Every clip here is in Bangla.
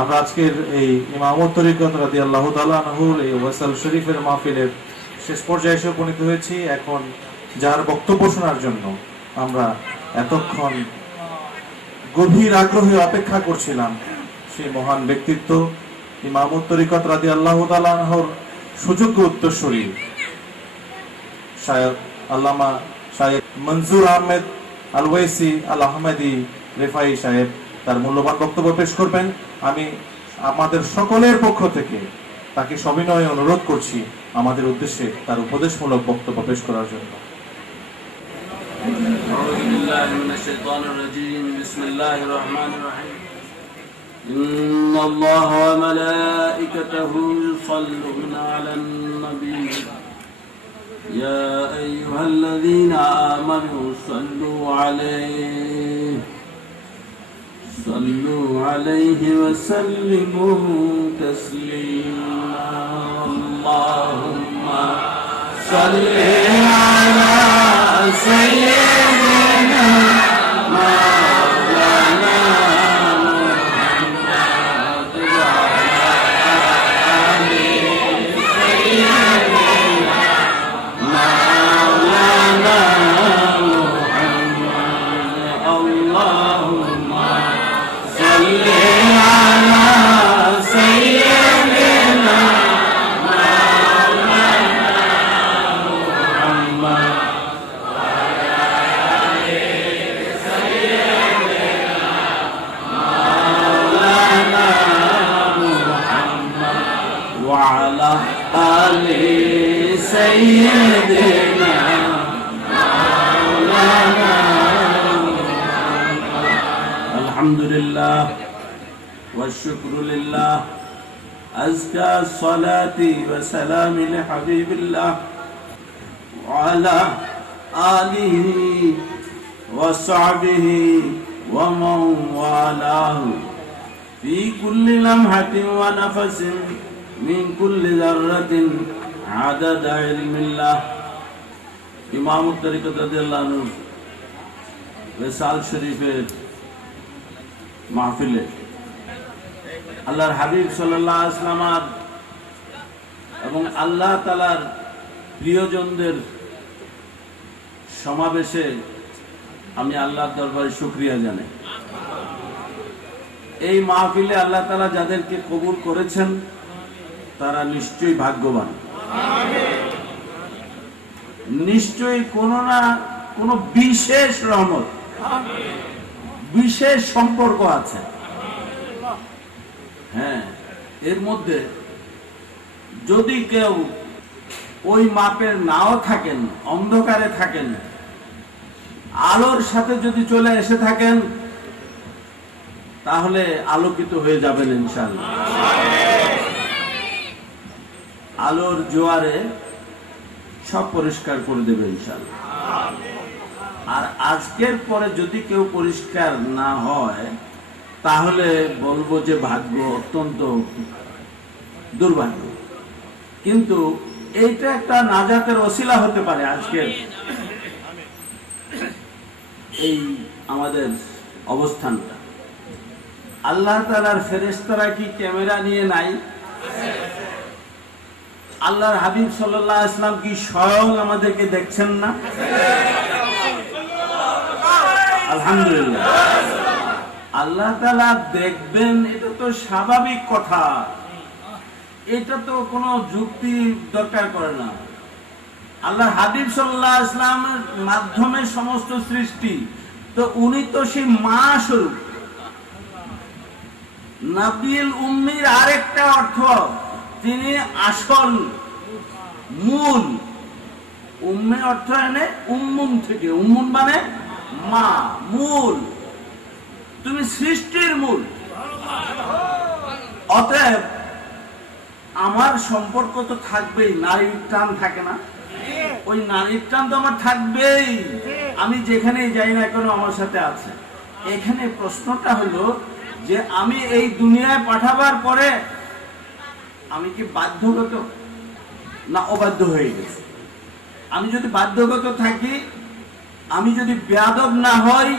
আমরা আজকের এই ইমামত তরিকত রাদিয়াল্লাহু তাআলা আনহুর এই ওয়াসাল শরীফের মাহফিলের শেষ পর্যায়ে এসে উপনীত হয়েছি। এখন যার বক্তব্য শোনার জন্য আমরা এতক্ষণ গভীর আগ্রহে অপেক্ষা করছিলাম, সেই মহান ব্যক্তিত্ব ইমামত তরিকত রাদিয়াল্লাহু তাআলা আনহুর সুযোগ্য উত্তরসূরি শায়খ আল্লামা শায়খ মনজুর আহমেদ আল ওয়াইসি আল আহমেদি রেফাই সাহেব তার মূল্যবান বক্তব্য পেশ করবেন। আমি আমাদের সকলের পক্ষ থেকে তাকে সবিনয়ে অনুরোধ করছি আমাদের উদ্দেশ্যে তার উপদেশমূলক বক্তব্য পেশ করার জন্য। আউযু বিল্লাহি মিনাশ শাইতানির রাজীম। বিসমিল্লাহির রহমানির রহিম। ইন্নাল্লাহা ওয়া মালাইকাতাহু ইউসাল্লুনা আলান নবী ইয়া আইয়ুহাল্লাযীনা আমানু সাল্লু আলাইহি ওয়া সাল্লিমু তাসলিমা। আল্লাহুম্মা সাল্লি আলা সাইয়্যিদিনা মাওলানা মুহাম্মদ ওয়া আলা আলি সাইয়্যিদিনা মাওলানা মুহাম্মদ। আল্লাহুম্মা সাল্লি আলা সাইয়্যিদিনা وعلى آل سيدنا مولانا. الحمد لله والشكر لله. أزكى الصلاة وسلام لحبيب الله وعلى آله وصحبه ومن والاه في كل لمحة ونفس من كل ذرة عدد علم الله. ইমামত তরিকত রাদিয়াল্লাহু আনহু ওয়াসাল শরীফের মাহফিলে আল্লাহর হাবিব সাল্লাল্লাহু আলাইহি ওয়াসাল্লাম এবং আল্লাহ তাআলার প্রিয়জনদের সমাবেশে আমি আল্লাহর দরবারে শুকরিয়া জানাই। এই মাহফিলে আল্লাহ তাআলা যাদেরকে কবুল করেছেন তারা নিশ্চয়ই ভাগ্যবান। নিশ্চয়ই কোনো না কোনো বিশেষ রহমত, বিশেষ সম্পর্ক আছে। হ্যাঁ, এর মধ্যে যদি কেউ ওই মাপের নাও থাকেন, অন্ধকারে থাকেন, আলোর সাথে যদি চলে এসে থাকেন তাহলে আলোকিত হয়ে যাবেন ইনশাআল্লাহ। আলোর জোয়ারে সব পরিষ্কার করে দেবে ইনশাআল্লাহ। আর আজকের পরে যদি কেউ পরিষ্কার না হয় তাহলে বলবো যে ভাগ্য অত্যন্ত দুর্ভাগ্য। কিন্তু এইটা একটা নাজাতের ওসিলা হতে পারে। আজকের এই আমাদের অবস্থানটা আল্লাহ তাআলার ফেরেশতারা কি ক্যামেরা নিয়ে নাই? আল্লাহর হাবিব সাল্লাল্লাহু আলাইহি ওয়াসাল্লাম কি স্বয়ং আমাদেরকে দেখছেন না? আলহামদুলিল্লাহ। আল্লাহ তাআলা দেখবেন, এটা তো স্বাভাবিক কথা, এটা তো কোনো যুক্তি দরকার করে না। আল্লাহর হাবিব সাল্লাল্লাহু আলাইহি ওয়াসাল্লামের মাধ্যমে সমস্ত সৃষ্টি, তো উনি তো সেই মা স্বরূপ। নবীল উম্মির আরেকটা অর্থ, তিনি আসল, মূল। উম্মে অর্থ এনে উম্মুন থেকে, উম্মুন মানে মা, মূল। তুমি সৃষ্টির মূল। অতএব আমার সম্পর্ক তো থাকবেই, নারীর টান থাকে না? ওই নারীর টান তো আমার থাকবেই, আমি যেখানেই যাই না কেন আমার সাথে আছে। এখানে প্রশ্নটা হলো যে আমি এই দুনিয়ায় পাঠাবার পরে আমি কি বাধ্যগত না অবাধ্য হয়ে গেছি? আমি যদি বাধ্যগত থাকি, আমি যদি বেয়াদব না হই,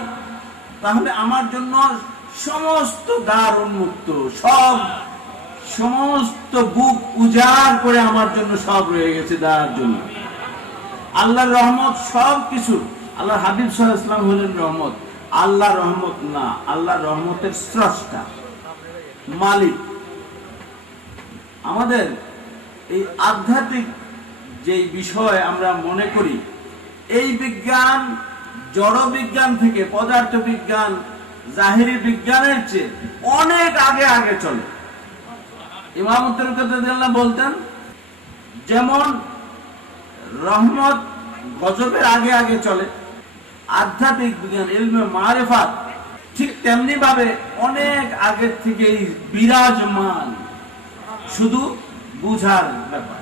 তাহলে আমার জন্য সমস্ত দ্বার উন্মুক্ত, সমস্ত বুক উজাড় করে আমার জন্য সব রয়ে গেছে দেওয়ার জন্য। আল্লাহর রহমত সব কিছু। আল্লাহ হাবিব সাল্লাল্লাহু আলাইহি ওয়াসাল্লাম হলেন রহমত। আল্লাহ রহমত না, আল্লাহ রহমতের স্রষ্টা, মালিক। আমাদের এই আধ্যাত্মিক যে বিষয় আমরা মনে করি, এই বিজ্ঞান জড় বিজ্ঞান থেকে, পদার্থ বিজ্ঞান জাহিরি বিজ্ঞানের চেয়ে অনেক আগে আগে চলে। ইমাম তারকাতুল্লাহ বলতেন, যেমন রহমত গজবের আগে আগে চলে, আধ্যাত্মিক বিজ্ঞান ইলমে মারিফাত ঠিক তেমনি ভাবে অনেক আগের থেকেই বিরাজমান, শুধু বুঝার ব্যাপার।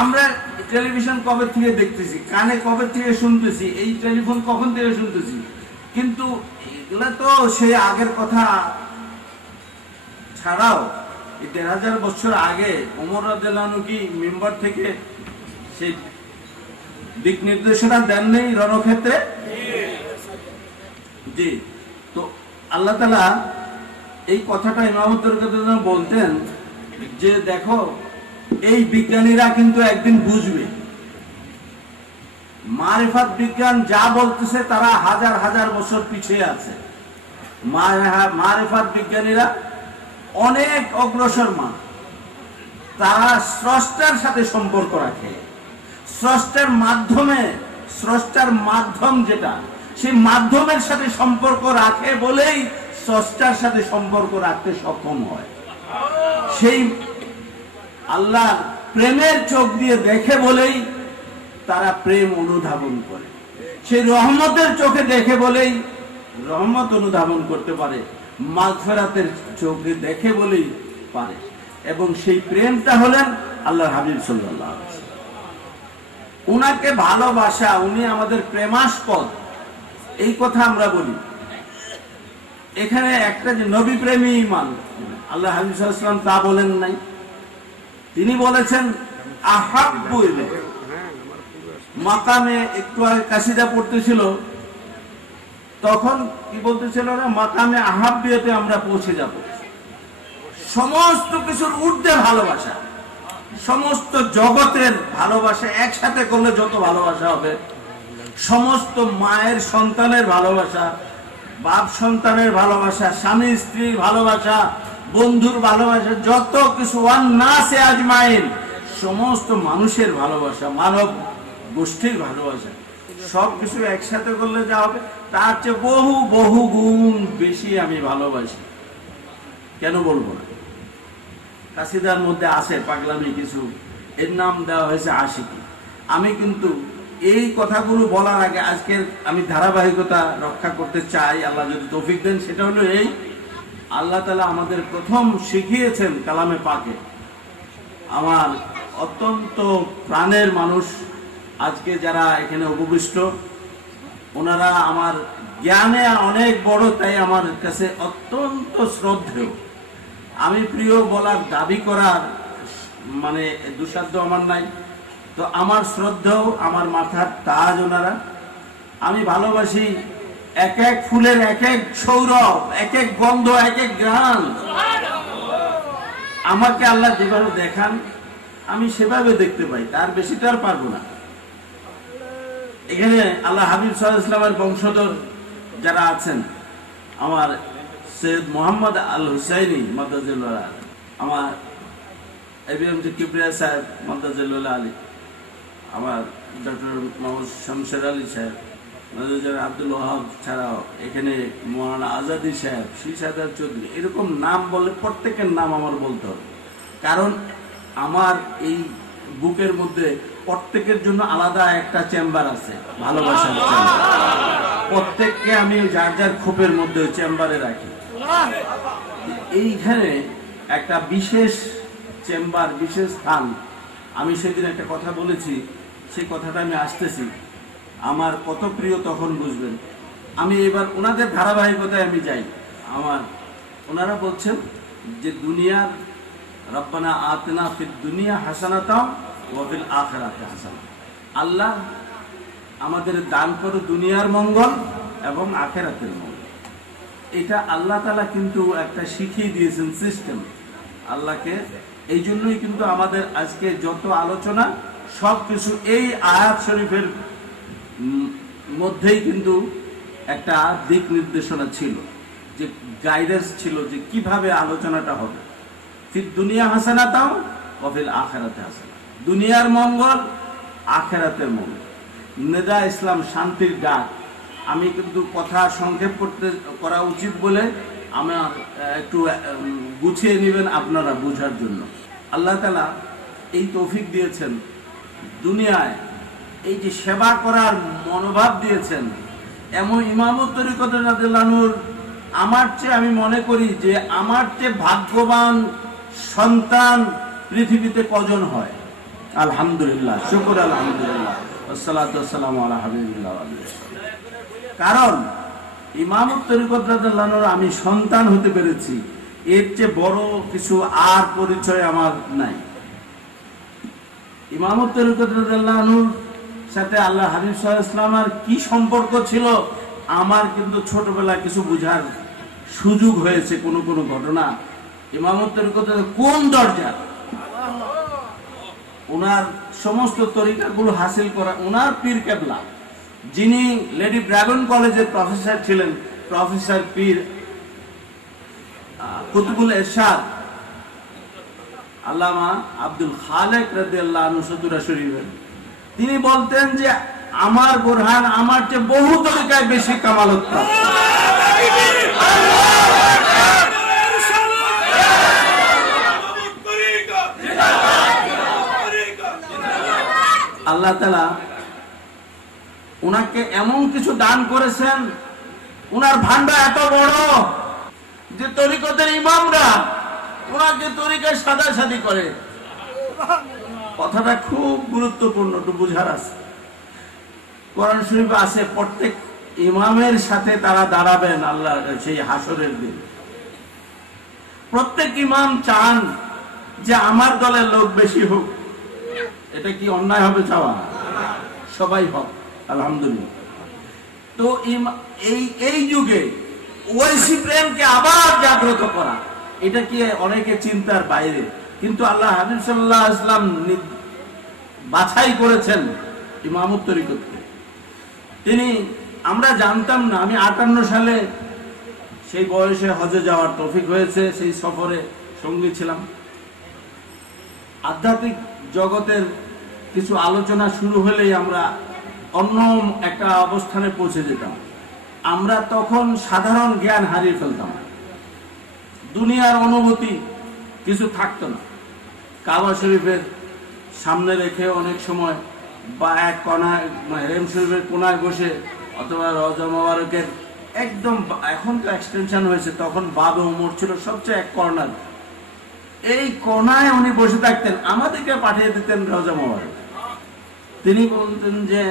আমরা টেলিভিশন কবে থেকে দেখতেছি, কানে কবে থেকে শুনতেছি, এই টেলিফোন কখন থেকে শুনতেছি, কিন্তু এগুলো তো সেই আগের কথা ছাড়াও ১,৫০০ বছর আগে ওমর রাদিয়াল্লাহু আনহু কি মিম্বার থেকে সেই দিক নির্দেশনা দেন নেই রণক্ষেত্রে? জি। তো আল্লাহ তাআলা এই কথাটা ইমাম তারকাতুল্লাহ বলতেন যে দেখো, এই বিজ্ঞানীরা কিন্তু একদিন বুঝবে। মারিফাত বিজ্ঞান যা বলতেছে তারা হাজার হাজার বছর পিছিয়ে আছে। মারিফাত বিজ্ঞানীরা অনেক অগ্রসর মান। তারা স্রষ্টার সাথে সম্পর্ক রাখে, স্রষ্টার মাধ্যমে, স্রষ্টার মাধ্যম যেটা, সেই মাধ্যমের সাথে সম্পর্ক রাখে বলেই স্রষ্টার সাথে সম্পর্ক রাখতে সক্ষম হয়। সেই আল্লাহ প্রেমের চোখ দিয়ে দেখে বলেই তারা প্রেম অনুধাবন করে, সেই রহমতের চোখে দেখে বলেই রহমত অনুধাবন করতে পারে, মাগফিরাতের চোখে দেখে বলেই পারে। এবং সেই প্রেমটা হলেন আল্লাহর হাবিব সাল্লাল্লাহু আলাইহি ওয়াসাল্লাম। উনাকে ভালোবাসা, উনি আমাদের প্রেমাস্পদ, এই কথা আমরা বলি। এখানে একটা যে নবী প্রেমী ঈমান, আল্লাহ হাবিব সাল্লাল্লাহু আলাইহি ওয়াসাল্লাম তা বলেন নাই। তিনি বলেছেন আহাব্বু ইলাইহি। মাকামে একটু আগে কাসিদা পড়তেছিল, তখন কি বলতেছিল না, মাকামে আহাব্বিয়তে আমরা পৌঁছে যাব। সমস্ত কিছুর ঊর্ধ্বে ভালোবাসা, সমস্ত জগতের ভালোবাসা একসাথে করলে যত ভালোবাসা হবে, সমস্ত মায়ের সন্তানের ভালোবাসা, বাপ সন্তানের ভালোবাসা, স্বামী স্ত্রীর ভালোবাসা, বন্ধুর ভালোবাসা, যত কিছু ওয়ান্নাসে আজমাইন, সমস্ত মানুষের ভালোবাসা, মানব গোষ্ঠীর ভালোবাসা, সবকিছু একসাথে করলে যা হবে তার চেয়ে বহু বহু গুণ বেশি আমি ভালোবাসি। কেন বলবো না? কাসিদার মধ্যে আছে পাগলামি কিছু, এর নাম দেওয়া হয়েছে আশিকি। আমি কিন্তু এই কথাগুলো বলার আগে আজকের আমি ধারাবাহিকতা রক্ষা করতে চাই, আল্লাহ যদি তৌফিক দেন। সেটা হলো এই, আল্লাহ তাআলা আমাদের প্রথম শিখিয়েছেন কালামে পাকে। আমার অত্যন্ত প্রাণের মানুষ আজকে যারা এখানে উপবিষ্ট, ওনারা আমার জ্ঞানে অনেক বড়, তাই আমার কাছে অত্যন্ত শ্রদ্ধেয়। আমি প্রিয় বলার দাবি করার মানে দুঃসাধ্য আমার নাই। তো আমার শ্রদ্ধেয়, আমার মাথার তাজ ওনারা। আমি ভালোবাসি এক এক ফুলের এক এক সৌরভ, এক এক গন্ধ, এক এক ঘ্রাণ। আমাকে আল্লাহ যেভাবে দেখান আমি সেভাবে দেখতে পাই, তার বেশি তো আর পারবো না। এখানে আল্লাহ হাবিব সাল্লাল্লাহু আলাইহি ওয়াসাল্লামের বংশধর যারা আছেন, আমার সৈয়দ মোহাম্মদ আল হুসাইনি মাদ্দাজিল্লাহ, আমার এবিএমজি কিবরিয়া সাহেব মাদ্দাজিল্লাহ আলী, আমার ডক্টর মোহাম্মদ শামসের আলী সাহেব, মেজর আব্দুল ওয়াহাব ছাড়াও এখানে মৌলানা আজাদি সাহেব, শীষাদার চৌধুরী, এরকম নাম বলে প্রত্যেকের নাম আমার বলতে হবে। কারণ আমার এই বুকের মধ্যে প্রত্যেকের জন্য আলাদা একটা চেম্বার আছে, ভালোবাসার চেম্বার। প্রত্যেককে আমি যার যার খোপের মধ্যে চেম্বারে রাখি। এইখানে একটা বিশেষ চেম্বার, বিশেষ স্থান। আমি সেদিন একটা কথা বলেছি, সেই কথাটা আমি আসতেছি, আমার কত প্রিয় তখন বুঝবেন। আমি এবার ওনাদের ধারাবাহিকতায় আমি যাই। ওনারা বলছেন যে দুনিয়ার রব্বানা আতিনা ফিদ দুনিয়া হাসানাতাও ওয়া ফিল আখিরাতি হাসানা। আল্লাহ আমাদের দান করো দুনিয়ার মঙ্গল এবং আখিরাতের মঙ্গল। এটা আল্লাহ তাআলা কিন্তু একটা শিখিয়ে দিয়েছেন সিস্টেম আল্লাহকে। এই জন্যই কিন্তু আমাদের আজকে যত আলোচনা সবকিছু এই আয়াত শরীফের মধ্যেই কিন্তু একটা দিক নির্দেশনা ছিল, যে গাইডেন্স ছিল যে কিভাবে আলোচনাটা হবে। ফিদ দুনিয়া হাসানাতাও ওয়া ফিল আখিরাতি হাসানাত, দুনিয়ার মঙ্গল আখিরাতের মঙ্গল। নেদা ইসলাম শান্তির ডাক। আমি কিন্তু কথা সংক্ষেপ করা উচিত বলে আমার একটু গুছিয়ে নেবেন আপনারা বোঝার জন্য। আল্লাহ তাআলা এই তৌফিক দিয়েছেন, দুনিয়ায় এই যে সেবা করার মনোভাব দিয়েছেন। এমন ইমামত তরিকত রাদিয়াল্লাহু আনহুর আমার চেয়ে আমি মনে করি যে আমার চেয়ে ভাগ্যবান সন্তান পৃথিবীতে কজন হয়? আলহামদুলিল্লাহ, শুকর আলহামদুলিল্লাহ, ওয়াসসালাতু ওয়াসসালামু আলা হাবিবিল্লাহ। কারণ ইমামত তরিকত রাদিয়াল্লাহু আনহুর আমি সন্তান হতে পেরেছি, এর চেয়ে বড় কিছু আর পরিচয় আমার নাই। ইমামত তরিকত রাদিয়াল্লাহু আনহুর সাথে আল্লাহ হাবিব সাল্লাল্লাহু আলাইহি ওয়াসাল্লামের কি সম্পর্ক ছিল আমার কিন্তু ছোটবেলায় কিছু বোঝার সুযোগ হয়েছে। কোন কোন ঘটনা ইমামত তরিকত কোন দরজা, ওনার সমস্ত তরিকাগুলো হাসিল করা, ওনার পীর কেবলা যিনি লেডি ড্রাগন কলেজের প্রফেসর ছিলেন, প্রফেসর পীর কুতুবুল ইরশাদ আল্লামা আব্দুল খালেক রাদিয়াল্লাহু আনহু সতুরা শরীফের, তিনি বলতেন যে আমার বোরহান আমার চেয়ে বহু তরিকায় বেশি কামালত প্রাপ্ত। আল্লাহ তাআলা উনাকে এমন কিছু দান করেছেন, উনার ভান্ডার এত বড় যে তরিকতের ইমামরা উনাকে তরিকায় সাদাসাদি করে। কথাটা খুব গুরুত্বপূর্ণ, একটু বুঝার আছে। কোরআন শরীফে আছে প্রত্যেক ইমামের সাথে তারা দাঁড়াবেন আল্লাহ সেই হাসরের দিন। প্রত্যেক ইমাম চান যে আমার দলের লোক বেশি হোক। এটা কি অন্যায় হবে চাওয়া? সবাই হোক, আলহামদুলিল্লাহ। তো এই যুগে ওয়াইসি প্রেমকে আবার জাগ্রত করা, এটা কি অনেকে চিন্তার বাইরে। কিন্তু আল্লাহ হাবিব সাল্লাল্লাহু আলাইহি ওয়াসাল্লাম বাছাই করেছেন ইমামত তরিকতকে। তিনি, আমরা জানতাম না, আমি 58 সালে সেই বয়সে হজে যাওয়ার তৌফিক হয়েছে, সেই সফরে সঙ্গী ছিলাম। আধ্যাত্মিক জগতের কিছু আলোচনা শুরু হলেই আমরা অন্য একটা অবস্থানে পৌঁছে যেতাম। আমরা তখন সাধারণ জ্ঞান হারিয়ে ফেলতাম, দুনিয়ার অনুভূতি কিছু থাকতো না। কাবা শরীফের সামনে রেখে অনেক সময় বা এক কোনায় হেরেম শরীফের কোনায় বসে, অথবা রওজা মোবারকের একদম, এখন তো এক্সটেনশন হয়েছে, তখন বাবে ওমর ছিল সবচেয়ে এক কর্নার, এই কোনায় উনি বসে থাকতেন, আমাদেরকে পাঠিয়ে দিতেন রওজা মোবারক। তিনি বলতেন যে,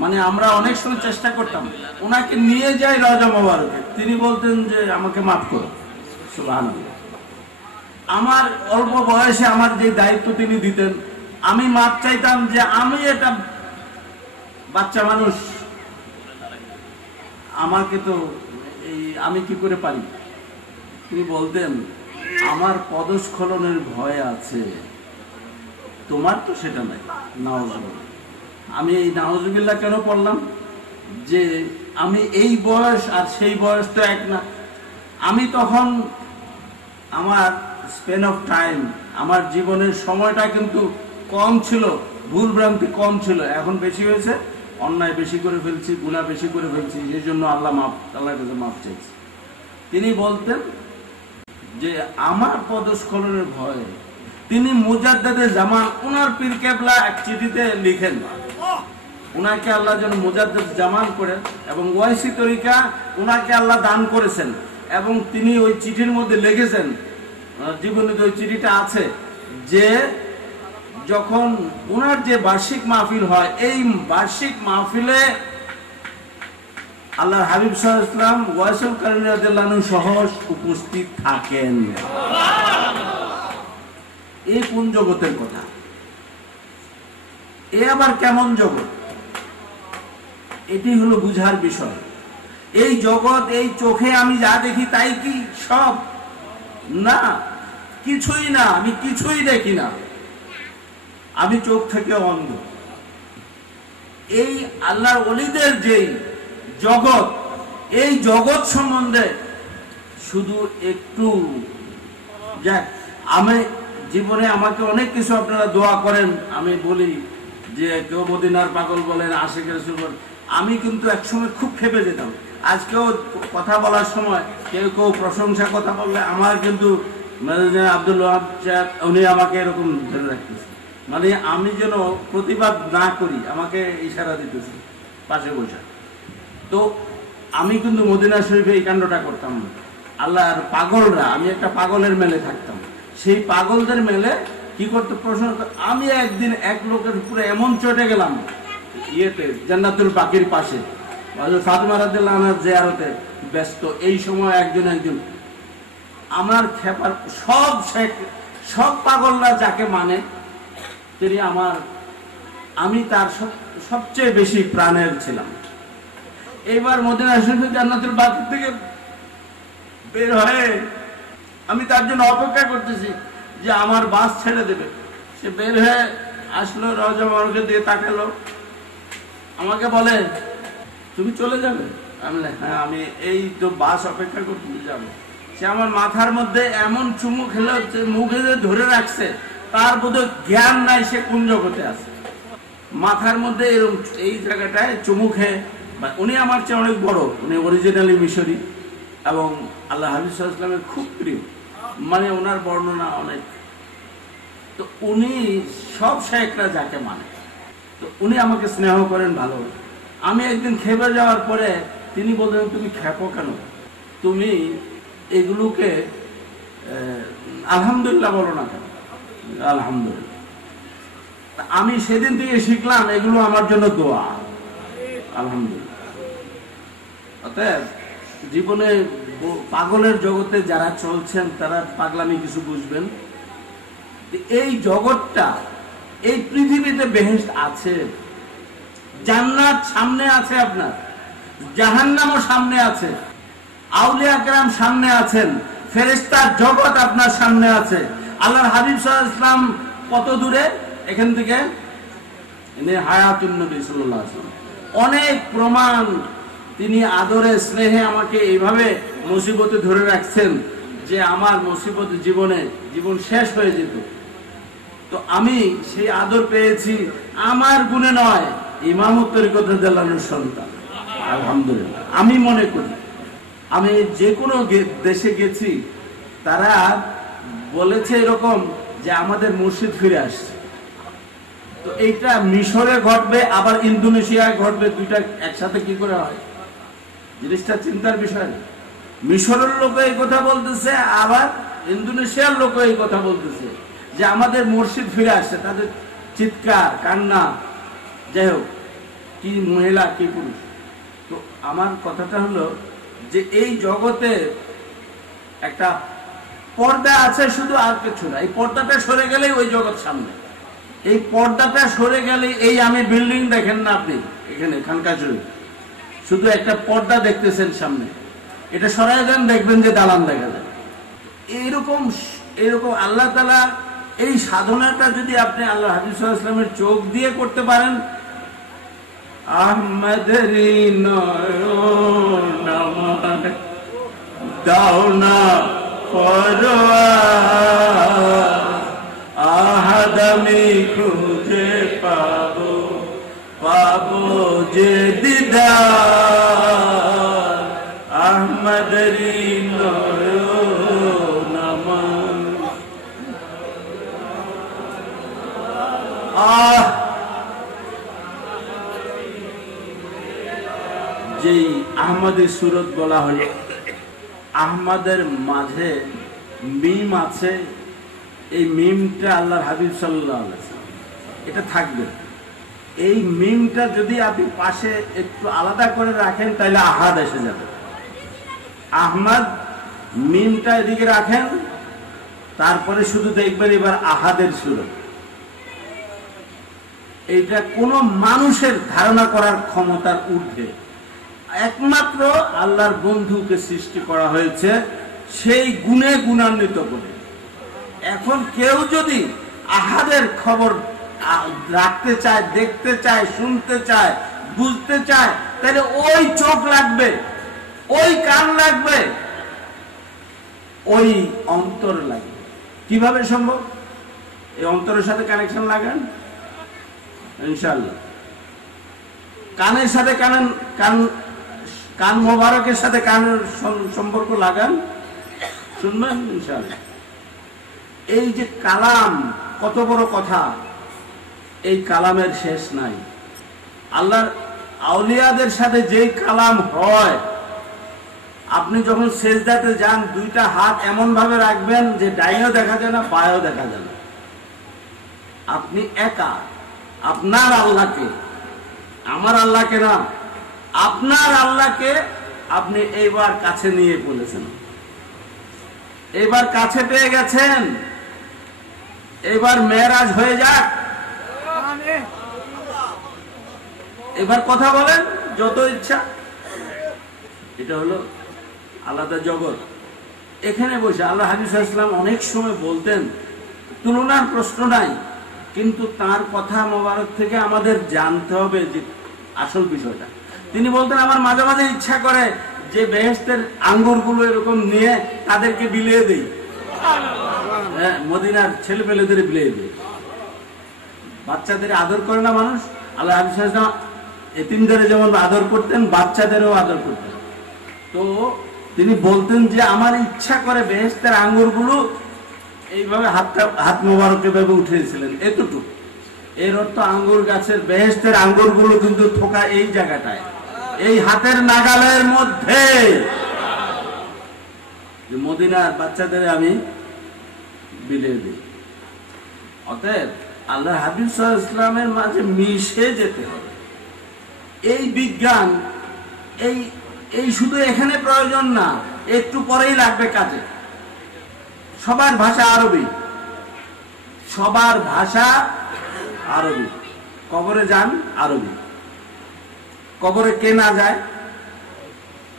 মানে আমরা অনেক সময় চেষ্টা করতাম ওনাকে নিয়ে যাই রওজা মোবারকে, তিনি বলতেন যে আমাকে মাফ করো। সুবহানাল্লাহ। আমার অল্প বয়সে আমার যে দায়িত্ব তিনি দিতেন, আমি মাপ চাইতাম যে আমি এটা বাচ্চা মানুষ, আমাকে তো আমি কি করে পারি। তিনি বলতেন আমার পদস্খলনের ভয় আছে, তোমার তো সেটা নাই। নাউজুবিল্লাহ। আমি এই নাউজুবিল্লাহ কেন পড়লাম? যে আমি এই বয়স আর সেই বয়স তো এক না। আমি তখন আমার স্পেন অফ টাইম, আমার জীবনের সময়টা কিন্তু কম ছিল, ভুল ভ্রান্তি কম ছিল। এখন বেশি হয়েছে, অন্যায় বেশি করে ফেলছি, গুনাহ বেশি করে ফেলছি, সেই জন্য আল্লাহর কাছে মাফ চাইছি। তিনি বলতেন যে আমার পদস্খলনের ভয়ে, তিনি মুজাদ্দেদে জামান, উনার পীর কেবলা এক চিঠিতে লিখেন উনাকে আল্লাহ যেন মুজাদ্দেদ জামান করেন, এবং ওয়াইসি তরিকা উনাকে আল্লাহ দান করেছেন। এবং তিনি ওই চিঠির মধ্যে লিখেছেন, জীবনে ওই চিঠিটা আছে, যে যখন উনার যে বার্ষিক মাহফিল হয়, এই বার্ষিক মাহফিলে আল্লাহর হাবিব সাল্লাল্লাহু আলাইহি ওয়াসাল্লাম ওয়াইসুল কারনী রাদিয়াল্লাহু আনহু সহ উপস্থিত থাকেন। এই কোন জগতের কথা? এ আবার কেমন জগৎ? এটি হলো বুঝার বিষয়। এই জগৎ, এই চোখে আমি যা দেখি তাই কি সব? না, কিছুই না, আমি কিছুই দেখি না, আমি চোখ থেকে অন্ধ। এই আল্লাহর ওলিদের যেই জগৎ, এই জগৎ সম্বন্ধে শুধু একটু যাক, আমি জীবনে আমাকে অনেক কিছু আপনারা দোয়া করেন, আমি বলি যে কেউ মদিনার পাগল বলেন, আশিকের রাসূল বলেন। আমি কিন্তু একসময় খুব খেপে যেতাম। আজকেও কথা বলার সময় কেউ কেউ প্রশংসা কথা বললে আমার কিন্তু আব্দুল ওয়াহাব সাহেব উনি আমাকে এরকম ধরে রাখতেছে, মানে আমি যেন প্রতিবাদ না করি, আমাকে ইশারা দিতেছে পাশে বসে। তো আমি কিন্তু মদিনা শরীফে এই কাণ্ডটা করতাম না। আল্লাহর পাগলরা, আমি একটা পাগলের মেলে থাকতাম, সেই পাগলদের মেলে কি করতে প্রশ্ন, আমি একদিন এক লোকের উপরে এমন চটে গেলাম ইয়েতে জান্নাতুল বাকির পাশে, ফাতিমা রাদিয়াল্লাহু আনহার জিয়ারতে ব্যস্ত। এই সময় একজন আমার খেপার সব পাগলরা যাকে মানে তিনি আমি তার সবচেয়ে বেশি প্রাণের ছিলাম। এইবার মদিনা শরীফে জান্নাতুল বাকি থেকে বের হয়ে আমি তার জন্য অপেক্ষা করতেছি যে আমার বাস ছেড়ে দেবে। সে বের হয়ে আসলো, রওজা মোবারকে দিয়ে তাকালো, আমাকে বলে তুমি চলে যাবে? আমি হ্যাঁ, আমি এই তো বাস অপেক্ষা করতে যাবো। সে আমার মাথার মধ্যে এমন চুমু খেলো, মুখে ধরে রাখছে, তার বোধহয় জ্ঞান নাই সে কোন জগতে আছে। মাথার মধ্যে এরকম এই জায়গাটায় চুমু খেয়ে, উনি আমার চেয়ে অনেক বড়, উনি অরিজিনালি মিশরি এবং আল্লাহ হাবিব সাল্লাল্লাহু আলাইহি ওয়াসাল্লামের খুব প্রিয়, মানে ওনার বর্ণনা অনেক। তো উনি সব শেখরা যাকে মানে, তো উনি আমাকে স্নেহ করেন, ভালো। আমি একদিন খেপে যাওয়ার পরে তিনি বললেন তুমি খেপো কেন, তুমি এগুলোকে আলহামদুলিল্লাহ বলো না কেন? আলহামদুলিল্লাহ। আমি সেদিন থেকে শিখলাম এগুলো আমার জন্য দোয়া, আলহামদুলিল্লাহ। অতএব জীবনে পাগলের জগতে যারা চলছেন তারা পাগলামি কিছু বুঝবেন। এই জগৎটা, এই পৃথিবীতে বেহেশত আছে, জান্নাত সামনে আছে, আপনার জাহান্নামও সামনে আছে, আউলিয়া কেরাম সামনে আছেন, ফেরেশতার জগৎ আপনার সামনে আছে। আল্লাহর হাবিব সাল্লাল্লাহু আলাইহি ওয়াসাল্লাম কত দূরে এখান থেকে? হায়াতুন নবী সাল্লাল্লাহু আলাইহি ওয়াসাল্লাম, অনেক প্রমাণ। তিনি আদরে স্নেহে আমাকে এইভাবে মুসিবতে ধরে রাখছেন যে আমার মুসিবত জীবন শেষ হয়ে যেত। তো আমি সেই আদর পেয়েছি আমার গুণে নয়, ইমামত তরিকত রাদিয়াল্লাহু আনহুর সন্তান, আলহামদুলিল্লাহ। আমি মনে করি, আমি যে কোনো দেশে গেছি, তারা বলেছে এরকম যে আমাদের মুর্শিদ ফিরে আসছে। তো এইটা মিশরে ঘটবে, আবার ইন্দোনেশিয়ায় ঘটবে, দুইটা একসাথে কি করে হয়? জিনিসটা চিন্তার বিষয়। মিশরের লোক এই কথা বলতেছে, আবার ইন্দোনেশিয়ার লোক এই কথা বলতেছে যে আমাদের মুর্শিদ ফিরে আসছে। তাদের চিৎকার, কান্না, যাই হোক, কি মহিলা কি পুরুষ। তো আমার কথাটা হলো যে এই জগতে একটা পর্দা আছে শুধু, আর কিছু না। এই পর্দাটা সরে গেলেই ওই জগৎ সামনে। এই পর্দাটা সরে গেলে এই আমি বিল্ডিং দেখেন না আপনি এখানে খানকা শরীফ, শুধু একটা পর্দা দেখতেছেন সামনে, এটা সরাই দেন দেখবেন যে দালান দেখা যায়। এইরকম আল্লাহ তাআলা এই সাধনাটা যদি আপনি আল্লাহ হাবিব সাল্লাল্লাহু আলাইহি ওয়াসাল্লামের চোখ দিয়ে করতে পারেন, আহমদেরি নয়ন আমায় দাও না পরোয়া, আহাদ আমি খুঁজে পাবো যে দিদার, আহমদেরি নয়ন আমায়। যেই আহমদের সুরত বলা হলো, আহমদের মাঝে মিম আছে, এই মিমটা আল্লাহর হাবিব সাল্লাল্লাহু আলাইহি ওয়াসাল্লাম, এটা থাকবে। এই মিমটা যদি আপনি পাশে একটু আলাদা করে রাখেন তাহলে আহাদ এসে যাবে। আহমদ মিমটা এদিকে রাখেন, তারপরে শুধু দেখবেন এবার আহাদের সুরত। এইটা কোনো মানুষের ধারণা করার ক্ষমতার ঊর্ধ্বে। একমাত্র আল্লাহর বন্ধুকে সৃষ্টি করা হয়েছে সেই গুণে গুণান্বিত করে। এখন কেউ যদি আহাদের খবর রাখতে চায়, দেখতে চায়, শুনতে চায়, বুঝতে চায়, তাহলে ওই চোখ লাগবে, ওই কান লাগবে, ওই অন্তর লাগবে। কিভাবে সম্ভব? এই অন্তরের সাথে কানেকশন লাগান ইনশাআল্লাহ। কানের সাথে কান মোবারকের সাথে কানের সম্পর্ক লাগান, শুনবেন ইনশাআল্লাহ। এই যে কালাম, কত বড় কথা, এই কালামের শেষ নাই। আল্লাহর আউলিয়াদের সাথে যেই কালাম হয়, আপনি যখন সেজদাতে যান দুইটা হাত এমন ভাবে রাখবেন যে ডাইনও দেখা যায় না, বাঁও দেখা যায় না। আপনি একা আপনার আল্লাহকে, আমার আল্লাহকে না, আপনার আল্লাহকে আপনি এইবার কাছে নিয়ে বলেছেন, এবার কাছে পেয়ে গেছেন, এবার মেরাজ হয়ে যাক, এবার কথা বলেন যত ইচ্ছা। এটা হলো আলাদা জগৎ। এখানে বসে আল্লাহ হাবিব সাল্লাল্লাহু আলাইহি ওয়াসাল্লাম অনেক সময় বলতেন, তুলনার প্রশ্ন নাই, কিন্তু তার কথা মোবারক থেকে আমাদের জানতে হবে যে আসল বিষয়টা। তিনি বলতেন, আমার মাঝে মাঝে ইচ্ছা করে যে বেহেশতের আঙ্গুরগুলো এরকম নিয়ে তাদেরকে বিলিয়ে দেই, হ্যাঁ, মদিনার ছেলে পেলেদের বিলিয়ে দেই। বাচ্চাদের আদর করে না মানুষ, আল্লাহ হাবিব সাল্লাল্লাহু আলাইহি ওয়াসাল্লাম এতিমদের যেমন আদর করতেন, বাচ্চাদেরও আদর করতেন। তো তিনি বলতেন যে আমার ইচ্ছা করে বেহেশতের আঙ্গুরগুলো এইভাবে হাত মোবারকে ভাবে উঠিয়েছিলেন, এতটুকু। এর অর্থ আঙ্গুর গাছের বেহেশতের আঙ্গুরগুলো কিন্তু থোকা এই জায়গাটায়, এই হাতের নাগালের মধ্যে। মদিনার বাচ্চাদের আমি বিলিয়ে দিই। অতএব আল্লাহ হাবিব সাল্লাল্লাহু আলাইহি ওয়াসাল্লামের মাঝে মিশে যেতে হবে। এই বিজ্ঞান, এই শুধু এখানে প্রয়োজন না, একটু পরেই লাগবে কাজে। সবার ভাষা আরবি, সবার ভাষা আরবি। কবরে যান আরবি, কবরে কে না যায়?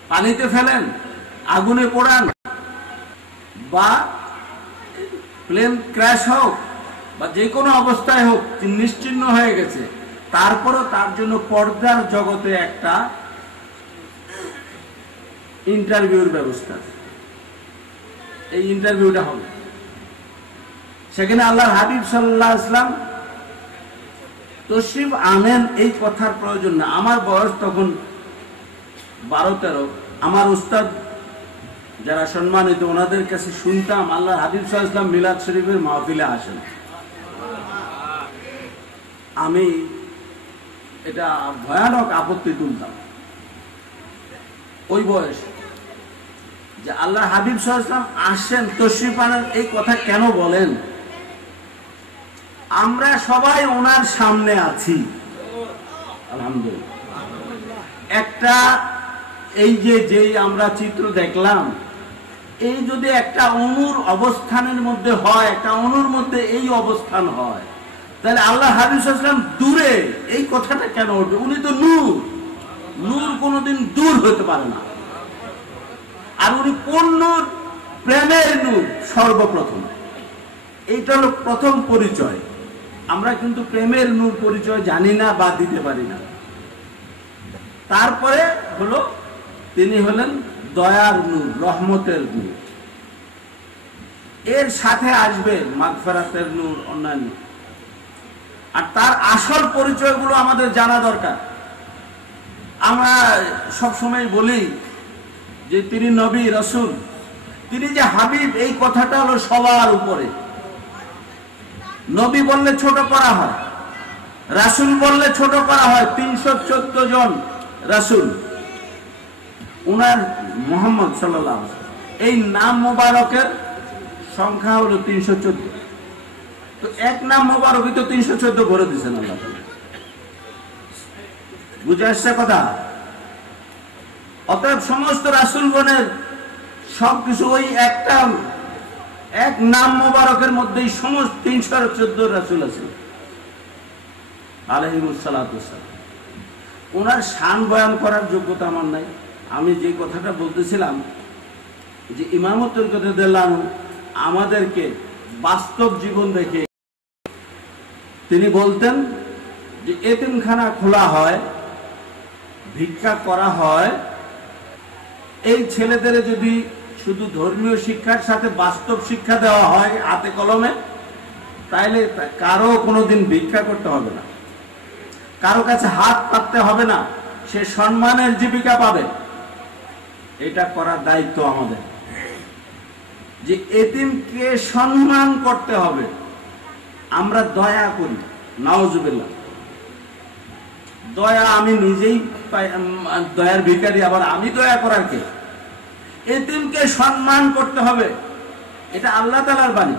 পানিতে ফেলেন, আগুনে পোড়ান, বা প্লেন ক্র্যাশ হোক, বা যে কোনো অবস্থায় হোক, নিশ্চিহ্ন হয়ে গেছে, তারপরও তার জন্য পর্দার জগতে একটা ইন্টারভিউর ব্যবস্থা আছে। এই ইন্টারভিউটা হবে, সেখানে আল্লাহর হাবিব সাল্লাল্লাহু আলাইহি ওয়াসাল্লাম তশরিফ আনেন, এই কথার প্রয়োজন না। আমার বয়স তখন 12-13। আমার উস্তাদ যারা সম্মানিত, ওনাদের কাছে শুনতাম আল্লাহর হাবিব সাল্লাল্লাহু আলাইহি ওয়াসাল্লাম মিলাদ শরীফের মাহফিলে আসেন। আমি এটা ভয়ানক আপত্তি তুলতাম ওই বয়সে, যে আল্লাহ হাবিব সাল্লাল্লাহু আলাইহি ওয়াসাল্লাম আসেন, তশরিফ আনেন, এই কথা কেন বলেন? আমরা সবাই ওনার সামনে আছি, আলহামদুলিল্লাহ। একটা এই যে আমরা চিত্র দেখলাম, এই যদি একটা অণুর অবস্থানের মধ্যে হয়, একটা অণুর মধ্যে এই অবস্থান হয়, তাহলে আল্লাহ হাবিব সাল্লাল্লাহু আলাইহি ওয়াসাল্লাম দূরে, এই কথাটা কেন উঠবে? উনি তো নূর, নূর কোনোদিন দূর হতে পারে না। আর উনি কোন নূর? প্রেমের নূর সর্বপ্রথম। এইটা হলো প্রথম পরিচয়। আমরা কিন্তু প্রেমের নূর পরিচয় জানি না বা দিতে পারি না। তারপরে হলো তিনি হলেন দয়ার নূর, রহমতের নূর। এর সাথে আসবে মাগফিরাতের নূর, অন্যান্য। আর তার আসল পরিচয়গুলো আমাদের জানা দরকার। আমরা সবসময় বলি যে তিনি নবী, রাসূল, তিনি যে হাবিব, এই কথাটা হলো সবার উপরে। নবী বললে ছোট করা হয়, রাসূল বললে ছোট করা হয়। 314 জন রাসূল, উনার মুহাম্মদ সাল্লাল্লাহু আলাইহি ওয়াসাল্লাম, এই নাম মোবারকের সংখ্যা হলো 314। তো এক নাম মোবারকই তো 314 ভরে দিয়েছেন আল্লাহ তাআলা। বুঝে আসছে কথা? অতএব সমস্ত রাসূলগণের সবকিছু ওই একটা এক নাম মোবারকের মধ্যেই সমস্ত 314 রাসূল আছে আলাইহিমুস সালাতু ওয়াস সালাম। ওনার শান বয়ান করার যোগ্যতা আমার নাই। আমি যে কথাটা বলতেছিলাম যে ইমামত তরিকত রাদিয়াল্লাহু আনহু আমাদেরকে বাস্তব জীবন দেখে তিনি বলতেন যে এতিমখানা খোলা হয়, ভিক্ষা করা হয়, এই ছেলেদের যদি শুধু ধর্মীয় শিক্ষার সাথে বাস্তব শিক্ষা দেওয়া হয় হাতে কলমে, তাইলে কারো কোনোদিন ভিক্ষা করতে হবে না, কারো কাছে হাত পাততে হবে না, সে সম্মানের জীবিকা পাবে। এটা করার দায়িত্ব আমাদের, যে এতিমকে সম্মান করতে হবে। আমরা দয়া করি, নাউজুবিল্লাহ, দয়া আমি নিজেই দয়ার ভিখারি, আবার আমি দয়া করার কে? এতিমকে সম্মান করতে হবে, এটা আল্লাহ তাআলার বাণী।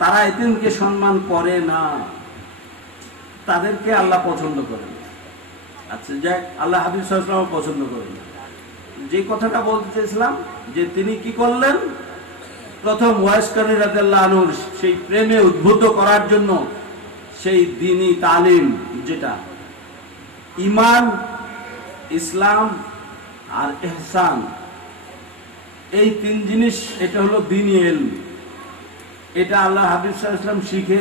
তারা এতিমকে সম্মান করে না, তাদেরকে আল্লাহ পছন্দ করেন। আচ্ছা যাক, আল্লাহ হাবিব সাল্লাল্লাহু আলাইহি ওয়াসাল্লাম পছন্দ করেন। যে কথাটা বলতে চেয়েছিলাম যে তিনি কি করলেন, প্রথম ওয়াইস কারনী রাদিয়াল্লাহু আনহুর সেই প্রেমে উদ্বুদ্ধ করার জন্য সেই দ্বীনি তালিম, যেটা ঈমান, ইসলাম আর ইহসান, এই তিন জিনিস, এটা হলো দ্বীনি ইলম। এটা আল্লাহ হাবিব সাল্লাল্লাহু আলাইহি ওয়াসাল্লাম শিখে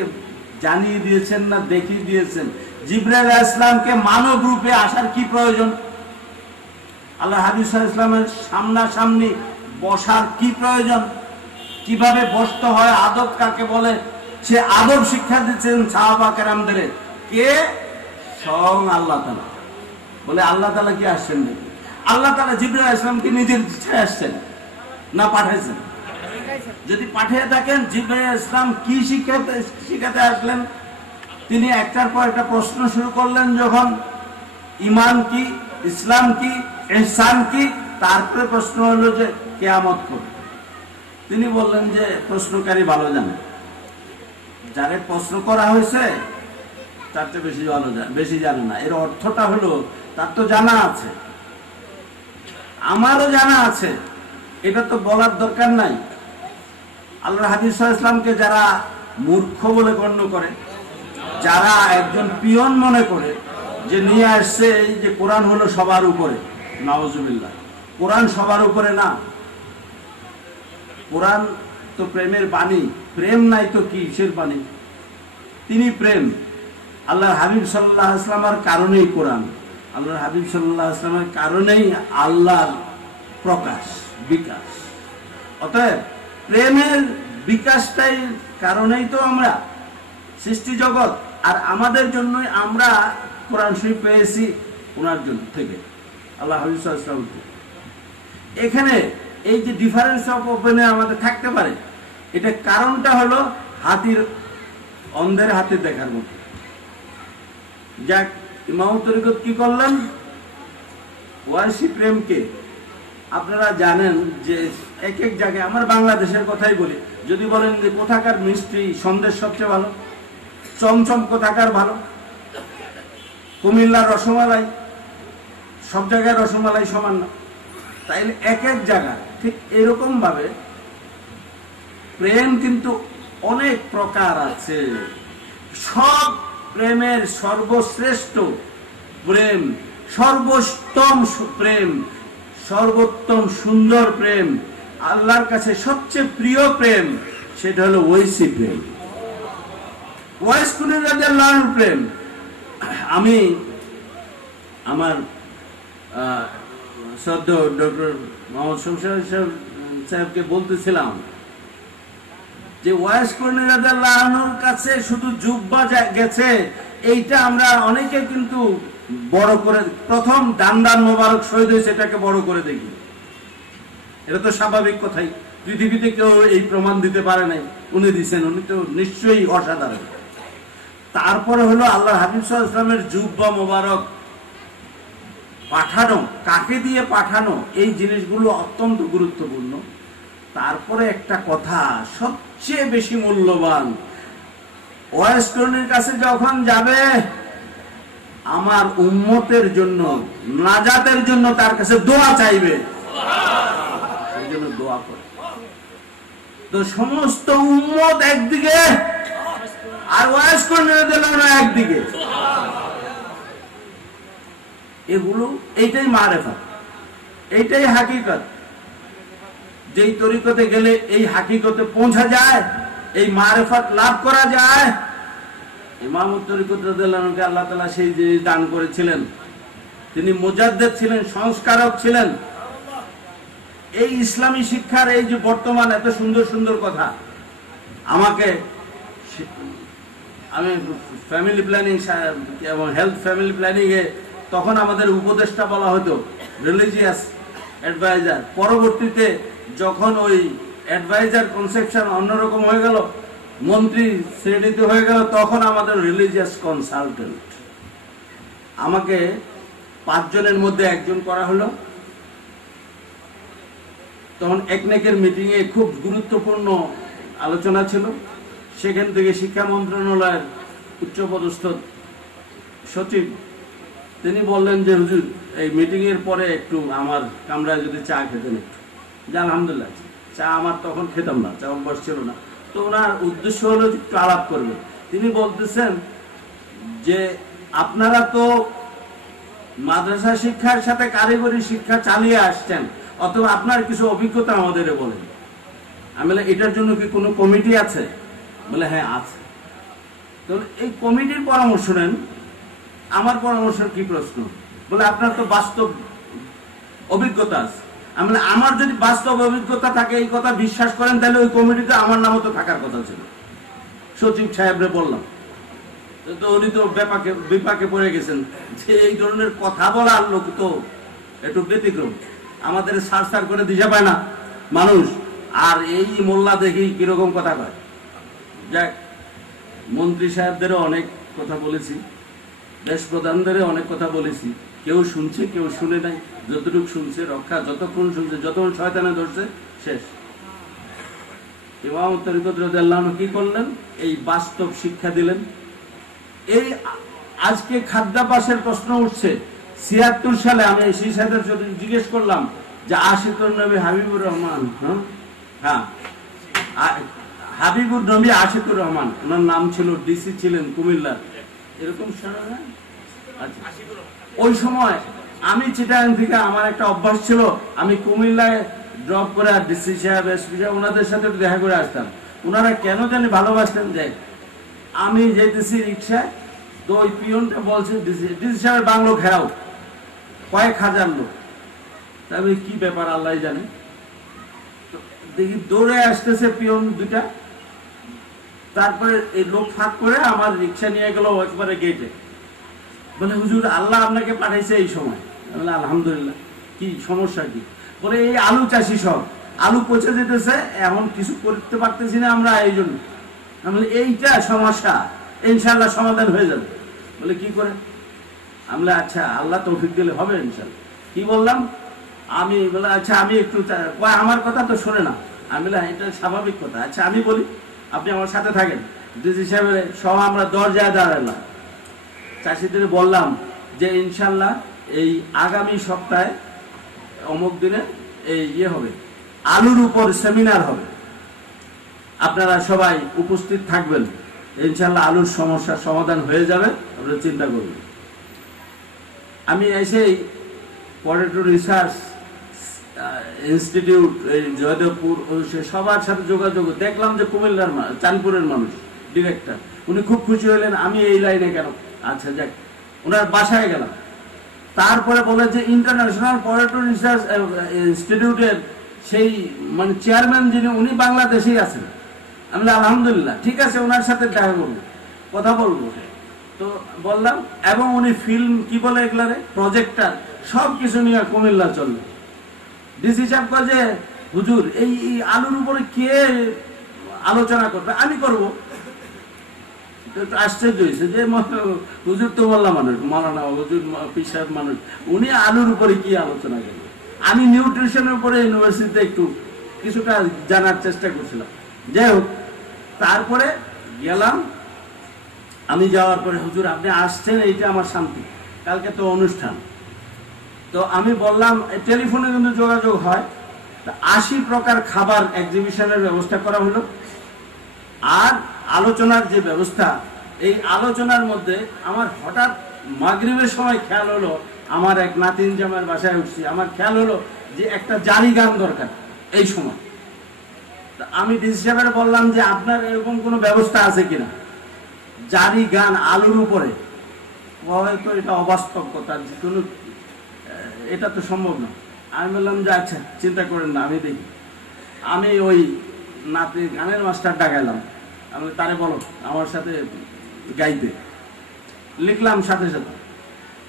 জানিয়ে দিয়েছেন না দেখিয়ে দিয়েছেন। জিবরাইল আলাইহিস সালামকে মানব রূপে আসার কি প্রয়োজন, আল্লাহ হাবিব সাল্লাল্লাহু আলাইহি ওয়াসাল্লামের সামনাসামনি বসার কি প্রয়োজন, কিভাবে বসতে হয়, আদব কাকে বলে, সে আদব শিক্ষা দিচ্ছেন সাহাবা কেরামদের। কে? স্বয়ং আল্লাহ তাআলা। বলে আল্লাহ তাআলা কি আসছেন নাকি? আল্লাহ তাআলা জিবরাইল আলাইহিস সালামকে নিজের ইচ্ছায় আসছেন না পাঠাইছেন? যদি পাঠিয়ে থাকেন, জিবরাইল আলাইহিস সালাম কি শিখাতে আসলেন? তিনি একটার পর একটা প্রশ্ন শুরু করলেন। যখন ঈমান কি, ইসলাম কি, ইহসান কি, তারপরে প্রশ্ন হলো যে কিয়ামত কবে। তিনি বললেন যে প্রশ্নকারী ভালো জানে, যারে প্রশ্ন করা হয়েছে তার চেয়ে বেশি জানে না। এর অর্থটা হলো তার তো জানা আছে, আমারও জানা আছে, এটা তো বলার দরকার নাই। আল্লাহ হাবিব সাল্লাল্লাহু আলাইহি ওয়াসাল্লামকে যারা মূর্খ বলে গণ্য করে, যারা একজন পিয়ন মনে করে, যে নিয়ে আসছে এই যে কোরআন হলো সবার উপরে, নাউজুবিল্লাহ, কোরআন সবার উপরে না। কোরআন তো প্রেমের বাণী, প্রেম নাই তো কিসের বাণী? তিনি প্রেম। আল্লাহর হাবিব সাল্লাল্লাহু আলাইহি ওয়াসাল্লামের কারণেই কোরআন, আল্লাহর হাবিব সাল্লাল্লাহু আলাইহি ওয়াসাল্লামের কারণেই আল্লাহর প্রকাশ, বিকাশ। অতএব প্রেমের বিকাশটাই কারণেই তো আমরা সৃষ্টি জগৎ, আর আমাদের জন্যই আমরা কোরআন শরীফ পেয়েছি ওনার জন্য থেকে, আল্লাহ হাবিব সাল্লাল্লাহু আলাইহি ওয়াসাল্লাম। এখানে এই যে ডিফারেন্স অফ ওপিনিয়ন আমাদের থাকতে পারে, এটা কারণটা হলো হাতির, অন্ধের হাতে দেখার মতো। যাক, ইমামত তরিকত কি করলেন? ওয়াসি প্রেমকে আপনারা জানেন যে এক এক জায়গায়, আমার বাংলাদেশের কথাই বলি, যদি বলেন যে কোথাকার মিষ্টি সন্দেশ সবচেয়ে ভালো, চমচম কোথাকার ভালো, কুমিল্লার রসমালাই, সব জায়গায় রসমালাই সমান না। তাইলে এক এক জায়গায় ঠিক এরকম ভাবে প্রেম কিন্তু অনেক প্রকার আছে। সব প্রেমের সর্বশ্রেষ্ঠ প্রেম, সর্বোত্তম প্রেম, সর্বোত্তম সুন্দর প্রেম, আল্লাহর কাছে সবচেয়ে প্রিয় প্রেম, সেটা হলো ওয়াইসি প্রেম, ওয়াইস কারনী রাদিয়াল্লাহু আনহুর প্রেম। আমি আমার শ্রদ্ধেয় ডক্টর মোহাম্মদ শমশের সাহেবকে বলতেছিলাম যে ওয়াইস কারনী রাদিয়াল্লাহু আনহুর কাছে শুধু জুব্বা গেছে, এইটা আমরা অনেকে কিন্তু বড় করে, প্রথম দান্দান মোবারক শহীদ হয়েছে এটাকে বড় করে দেখি। এটা তো স্বাভাবিক কথাই, পৃথিবীতে কেউ এই প্রমাণ দিতে পারে নাই, উনি দিচ্ছেন, উনি তো নিশ্চয়ই অসাধারণ। তারপরে হলো আল্লাহ হাবিব সাল্লাল্লাহু আলাইহি ওয়াসাল্লামের জুব্বা মোবারক পাঠানো, কাকে দিয়ে পাঠানো, এই জিনিসগুলো অত্যন্ত গুরুত্বপূর্ণ। তারপরে একটা কথা সবচেয়ে বেশি মূল্যবান, ওয়াইস কারনীর কাছে যখন যাবে, আমার উম্মতের জন্য, নাজাতের জন্য তার কাছে দোয়া চাইবে, সেই জন্য দোয়া করে। তো সমস্ত উম্মত একদিকে আর ওয়াইস কারনী রাদিয়াল্লাহু আনহু একদিকে, এগুলো এইটাই মারেফাত, এইটাই হাকিকত। যেই তরিকতে গেলে এই হাকিকতে পৌঁছা যায়, এই মারেফাত লাভ করা যায়। ইমাম তরিকত রাদিয়াল্লাহু আনহুকে আল্লাহ তাআলা সেই জিনিস দান করেছিলেন। তিনি মুজাদ্দিদ ছিলেন, সংস্কারক ছিলেন। এই ইসলামী শিক্ষার এই যে বর্তমান এত সুন্দর সুন্দর কথা, আমি ফ্যামিলি প্ল্যানিং এবং হেলথ ফ্যামিলি প্ল্যানিং এ তখন আমাদের উপদেষ্টা বলা হতো, রিলিজিয়াস অ্যাডভাইজার। পরবর্তীতে যখন ওই অ্যাডভাইজার কনসেপশন অন্যরকম হয়ে গেল, মন্ত্রী শ্রেণীতে হয়ে গেল, তখন আমাদের রিলিজিয়াস কনসালটেন্ট। আমাকে 5 জনের মধ্যে একজন করা হলো। তখন একনেকের মিটিং এ খুব গুরুত্বপূর্ণ আলোচনা ছিল। সেখান থেকে শিক্ষা মন্ত্রণালয়ের উচ্চপদস্থ সচিব তিনি বললেন যে হুজুর, এই মিটিং এর পরে একটু আমার কামরায় যদি চা খেতেন একটু। যে আলহামদুলিল্লাহ, চা আমার তখন খেতাম না, চা অভ্যাস ছিল না। তো ওনার উদ্দেশ্য হলো একটু আলাপ করবে। তিনি বলতেছেন যে আপনারা তো মাদ্রাসা শিক্ষার সাথে কারিগরি শিক্ষা চালিয়ে আসছেন, অথবা আপনার কিছু অভিজ্ঞতা আমাদের বলেন। আমি বলে, এটার জন্য কি কোনো কমিটি আছে? বলে হ্যাঁ আছে। তো এই কমিটির পরামর্শ নেন, আমার পরামর্শের কি প্রশ্ন? বলে আপনার তো বাস্তব অভিজ্ঞতা আছে। আমি বলে, আমার যদি বাস্তব অভিজ্ঞতা থাকে, এই কথা বিশ্বাস করেন, তাহলে ওই কমিটিতে আমার নামও তো থাকার কথা ছিল। সচিব সাহেবরে বললাম, তো উনি তো বিপাকে পড়ে গেছেন যে এই ধরনের কথা বলার লোক তো একটু ব্যতিক্রম, আমাদের সার করে দিশা পায় না মানুষ, আর এই মোল্লা দেখি কিরকম কথা কয়। যাক, মন্ত্রী সাহেবদেরও অনেক কথা বলেছি, দেশ প্রধানদেরও অনেক কথা বলেছি। কেউ শুনছে, কেউ শুনে নাই। যতটুকু শুনছে রক্ষা, যতক্ষণ শুনছে, যতক্ষণ শয়তানে ধরছে শেষ। ইমাম তরিকত রাদিয়াল্লাহু আনহু কি করলেন? এই বাস্তব শিক্ষা দিলেন। এই আজকে খাদ্যাভ্যাসের প্রশ্ন উঠছে। ৭৬ সালে আমি সেই সাহেবের জিজ্ঞেস করলাম যে আশিকুর নবী হাবিবুর রহমান, হ্যাঁ হাবিবুর নবী আশিকুর রহমান, ওনার নাম ছিল, ডিসি ছিলেন কুমিল্লার, এরকম। আচ্ছা, ওই সময় আমি চিটাগাং থেকে, আমার একটা অভ্যাস ছিল, আমি কুমিল্লায় ড্রপ করে আর ডিসি সাহেব, এসপি সাহেব ওনাদের সাথে দেখা করে আসতাম। ওনারা কেন জানি ভালোবাসতেন। যে আমি যেতেছি রিক্সায়, তো ওই পিয়নটা বলছে ডিসি সাহেবের বাংলো ঘেরাও, কয়েক হাজার লোক। তবে কি ব্যাপার আল্লাহ জানে। দেখি দৌড়ে আসতেছে পিয়ন দুটা, তারপরে এই লোক ফাঁক করে আমার রিক্সা নিয়ে গেল একবারে গেটে। বলে হুজুর, আল্লাহ আপনাকে পাঠাইছে এই সময়। বলে আলহামদুলিল্লাহ। কি সমস্যা কি? বলে এই আলু চাষি সব আলু পচে যেতেছে, এমন কিছু করতে পারতেছি না আমরা, এই জন্য। আমি এইটা সমস্যা, ইনশাল্লাহ সমাধান হয়ে যাবে। বলে কি করে? আমি আচ্ছা, আল্লাহ তৌফিক দিলে হবে ইনশাল্লাহ। কি বললাম আমি? বলে আচ্ছা আমি একটু, আমার কথা তো শোনে না। আমি বলে এটা স্বাভাবিক কথা। আচ্ছা আমি বলি, আপনি আমার সাথে থাকেন। ডিসি সাহেবের সহ আমরা দরজায় দাঁড়ালাম, চাষিদের বললাম যে ইনশাল্লাহ এই আগামী সপ্তাহে অমুক দিনে এই হবে, আলুর উপর সেমিনার হবে, আপনারা সবাই উপস্থিত থাকবেন, ইনশাল্লাহ আলুর সমস্যার সমাধান হয়ে যাবে, আপনারা চিন্তা করবেন। আমি এসেই পটেটো রিসার্চ ইনস্টিটিউট, এই জয়দেবপুর, সবার সাথে যোগাযোগ দেখলাম যে কুমিল্লার চাঁদপুরের মানুষ, ডিরেক্টর, উনি খুব খুশি হলেন আমি এই লাইনে কেন। আচ্ছা যাক, ওনার বাসায় গেলাম। তারপরে বলে যে ইন্টারন্যাশনাল পটেটো রিসার্চ ইনস্টিটিউটের সেই মানে চেয়ারম্যান যিনি, উনি বাংলাদেশেই আছেন। আমি আলহামদুলিল্লাহ, ঠিক আছে, ওনার সাথে দেখা করবো, কথা বলবো। তো বললাম, এবং উনি ফিল্ম কি বলে এগুলারে, প্রজেক্টার, সব কিছু নিয়ে কুমিল্লা চলবে। ডিসি সাহেব কয় যে হুজুর এই আলুর উপরে কে আলোচনা করবে? আমি করব। আশ্চর্য হয়েছে যে হুজুর তো বললাম মানুষ, মাওলানা হুজুর পীর সাহেব মানুষ, উনি আলুর উপরে কি আলোচনা করবে? আমি নিউট্রিশনের উপরে ইউনিভার্সিটিতে একটু কিছুটা জানার চেষ্টা করছিলাম। যাই হোক, তারপরে গেলাম। আমি যাওয়ার পরে হুজুর আপনি আসছেন, এইটা আমার শান্তি, কালকে তো অনুষ্ঠান। তো আমি বললাম, টেলিফোনে কিন্তু যোগাযোগ হয়, 80 প্রকার খাবার এক্সিবিশনের ব্যবস্থা করা হলো। আর আলোচনার যে ব্যবস্থা, এই আলোচনার মধ্যে আমার হঠাৎ মাগরিবের সময় খেয়াল হলো আমার এক নাতিন জামার বাসায় উঠছি, আমার খেয়াল হলো যে একটা জারি গান দরকার এই সময়। আমি ডিসি সাহেবের বললাম যে আপনার এরকম কোনো ব্যবস্থা আছে কিনা, জারি গান আলুর উপরে। হয়তো এটা অবাস্তব কথা, কোনো এটা তো সম্ভব না। আমি বললাম যে আচ্ছা চিন্তা করেন না, আমি দেখি। আমি ওই নাতি গানের মাস্টার ডাকাইলাম, আমি তারে বলো আমার সাথে গাইতে, লিখলাম সাথে সাথে।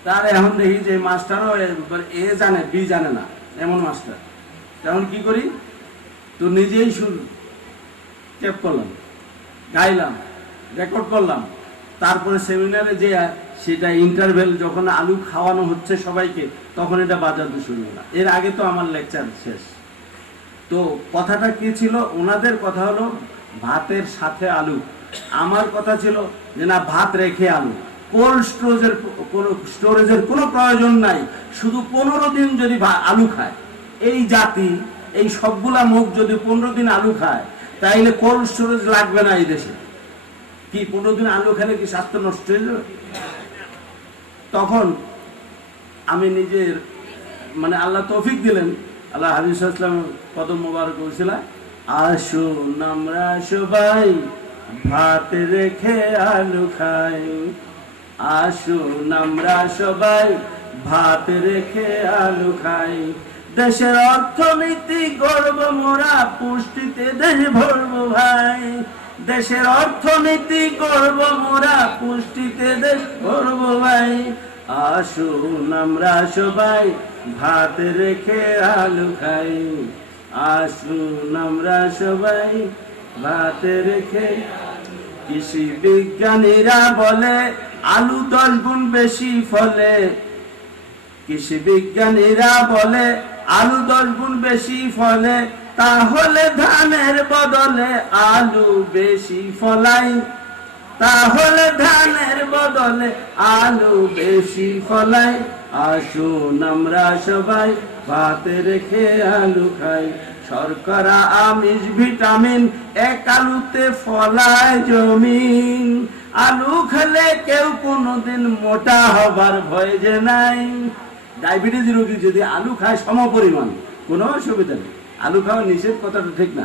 তার এখন দেখি যে মাস্টারও এ জানে বি জানে না, এমন মাস্টার। তখন কি করি, তো নিজেই সুর টেপ করলাম, গাইলাম, রেকর্ড করলাম। তারপরে সেমিনারে যে সেটা ইন্টারভেল যখন আলু খাওয়ানো হচ্ছে সবাইকে, তখন এটা বাজাতে শুরু হলো। এর আগে তো আমার লেকচার শেষ। তো কথাটা কি ছিল, ওনাদের কথা হলো ভাতের সাথে আলু, আমার কথা ছিল যে না, ভাত রেখে আলু। কোল্ড স্টোরেজের কোনো প্রয়োজন নাই, শুধু 15 দিন যদি আলু খায় এই জাতি, এই সবগুলা মুখ যদি 15 দিন আলু খায়, তাইলে কোল্ড স্টোরেজ লাগবে না এই দেশে। কি 15 দিন আলু খেলে কি স্বাস্থ্য নষ্ট হয়ে যাবে? তখন আমি নিজের মানে আল্লাহ তৌফিক দিলেন, আল্লাহ হাবিব সাল্লাল্লাহু আলাইহি ওয়াসাল্লাম কদম মোবারক বলছিল, আসুন আমরা সবাই ভাত রেখে আলু খাই, আসুন আমরা সবাই ভাত রেখে আলু খাই। দেশের অর্থনীতি গর্ব মোরা, পুষ্টিতে দেশ ভরব ভাই। দেশের অর্থনীতি গর্ব মোরা, পুষ্টিতে দেশ ভরব ভাই। আসুন আমরা সবাই ভাত রেখে আলু খাই, আসুন আমরা সবাই ভাত রেখে। কৃষি বিজ্ঞানীরা বলে আলু 10 গুণ বেশি ফলে, কৃষি বিজ্ঞানীরা বলে আলু 10 গুণ বেশি ফলে। তাহলে ধানের বদলে আলু বেশি ফলাই, তাহলে ধানের বদলে আলু বেশি ফলাই। আসুন আমরা সবাই ভাত রেখে আলু খাই। শর্করা আমিষ ভিটামিন এক আলুতে ফলায় জমিন। আলু খেলে কেউ কোনোদিন মোটা হবার ভয় যে নাই। ডায়াবেটিস রোগী যদি আলু খায় সম পরিমাণ, কোনো অসুবিধা নেই। আলু খাওয়া নিষেধ, কথাটা ঠিক না।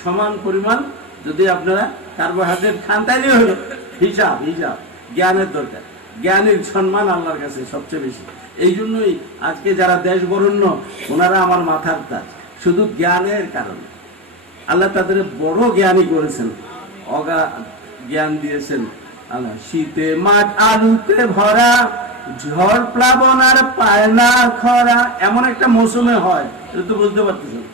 সমান পরিমাণ যদি আপনারা কার্বোহাইড্রেট খান, তাইলে হলো হিসাব। জ্ঞানের দরকার, জ্ঞানের সম্মান আল্লাহর কাছে সবচেয়ে বেশি। এই জন্যই আজকে যারা দেশ বরণ্য, ওনারা আমার মাথার তাজ, শুধু জ্ঞানের কারণে। আল্লাহ তাদের বড় জ্ঞানী করেছেন, অগা জ্ঞান দিয়েছেন আল্লাহ। শীতে মাঠ আলুতে ভরা, ঝড় প্লাবন আর পায় না খরা, এমন একটা মৌসুমে হয়, এটা তো বুঝতে পারতেছেন।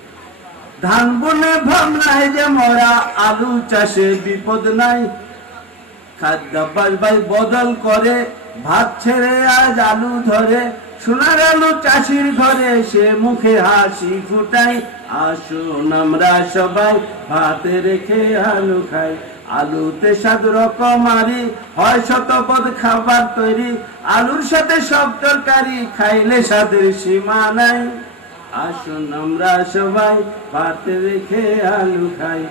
ধান বনে ভাবনায় যে মরা, আলু চাষে বিপদ নাই। খাদ্যাভ্যাস ভাই বদল করে, ভাত ছেড়ে আজ আলু ধরে। সোনার আলু চাষির ঘরে, সে মুখে হাসি ফুটাই। আসুন আমরা সবাই ভাত রেখে আলু খাই। আলুতে 7 রকমারি হয়, শতপদ খাবার তৈরি। আলুর সাথে সব তরকারি, খাইলে স্বাদের সীমা নাই। আসুন আমরা সবাই ভাত রেখে আলু খাই।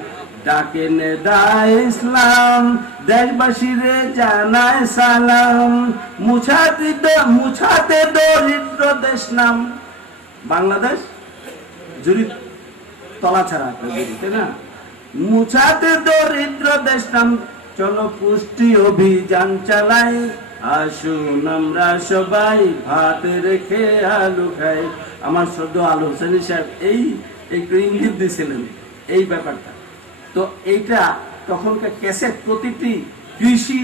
ডাকে নেদায় ইসলাম, দেশবাসীরে জানায় সালাম। মুছাতে দরিদ্র দেশ নাম বাংলাদেশ, জুড়ি তলা ছাড়া একটা জুড়ি, তাই না? মুছাতে দরিদ্র দেশ নাম, চলো পুষ্টি অভিযান চালাই। আসুন আমরা সবাই ভাত রেখে আলু খাই। আমার শ্রদ্ধা আলু হোসেনী সাহেব এই একটু ইঙ্গিত দিয়েছিলেন এই ব্যাপারটা। তো এইটা তখনকার ক্যাসেট প্রতিটি কৃষি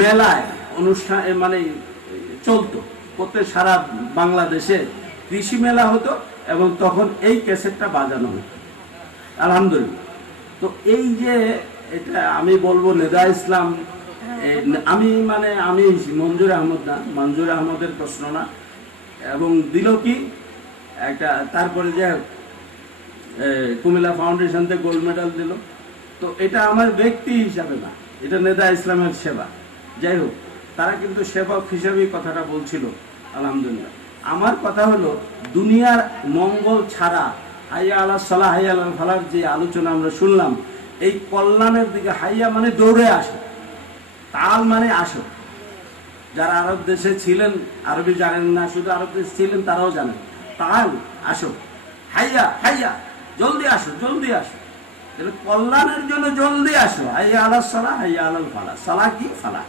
মেলায় অনুষ্ঠান মানে চলতো, প্রত্যেক সারা বাংলাদেশে কৃষি মেলা হতো এবং তখন এই ক্যাসেটটা বাজানো হতো। আলহামদুলিল্লাহ। তো এই যে এটা আমি বলবো নেদা ইসলাম, আমি মঞ্জুর আহমদ না, মঞ্জুর আহমদের প্রশ্ন না। এবং দিল কি একটা, তারপরে যে কুমিল্লা ফাউন্ডেশন থেকে গোল্ড মেডেল দিল। তো এটা আমার ব্যক্তি হিসাবে না, এটা নেদা ইসলামের সেবা। যাই হোক, তারা কিন্তু সেবক হিসাবেই কথাটা বলছিল। আলহামদুলিল্লাহ। আমার কথা হলো, দুনিয়ার মঙ্গল ছাড়া হাইয়া আলা সালাহ হাইয়া আলা ফালার যে আলোচনা আমরা শুনলাম, এই কল্যাণের দিকে হাইয়া মানে দৌড়ে আসো, তাল মানে আসো, যারা আরব দেশে ছিলেন, আরবি জানেন না, শুধু আরব দেশে ছিলেন তারাও জানেন। তাল আসো, হাইয়া হাইয়া, জলদি আসো জলদি আসো, কল্যাণের জন্য জলদি আসো। হাইয়া আলাল সালাহ, হাইয়া আলাল ফালাহ। সালাহ কি? ফালাহ।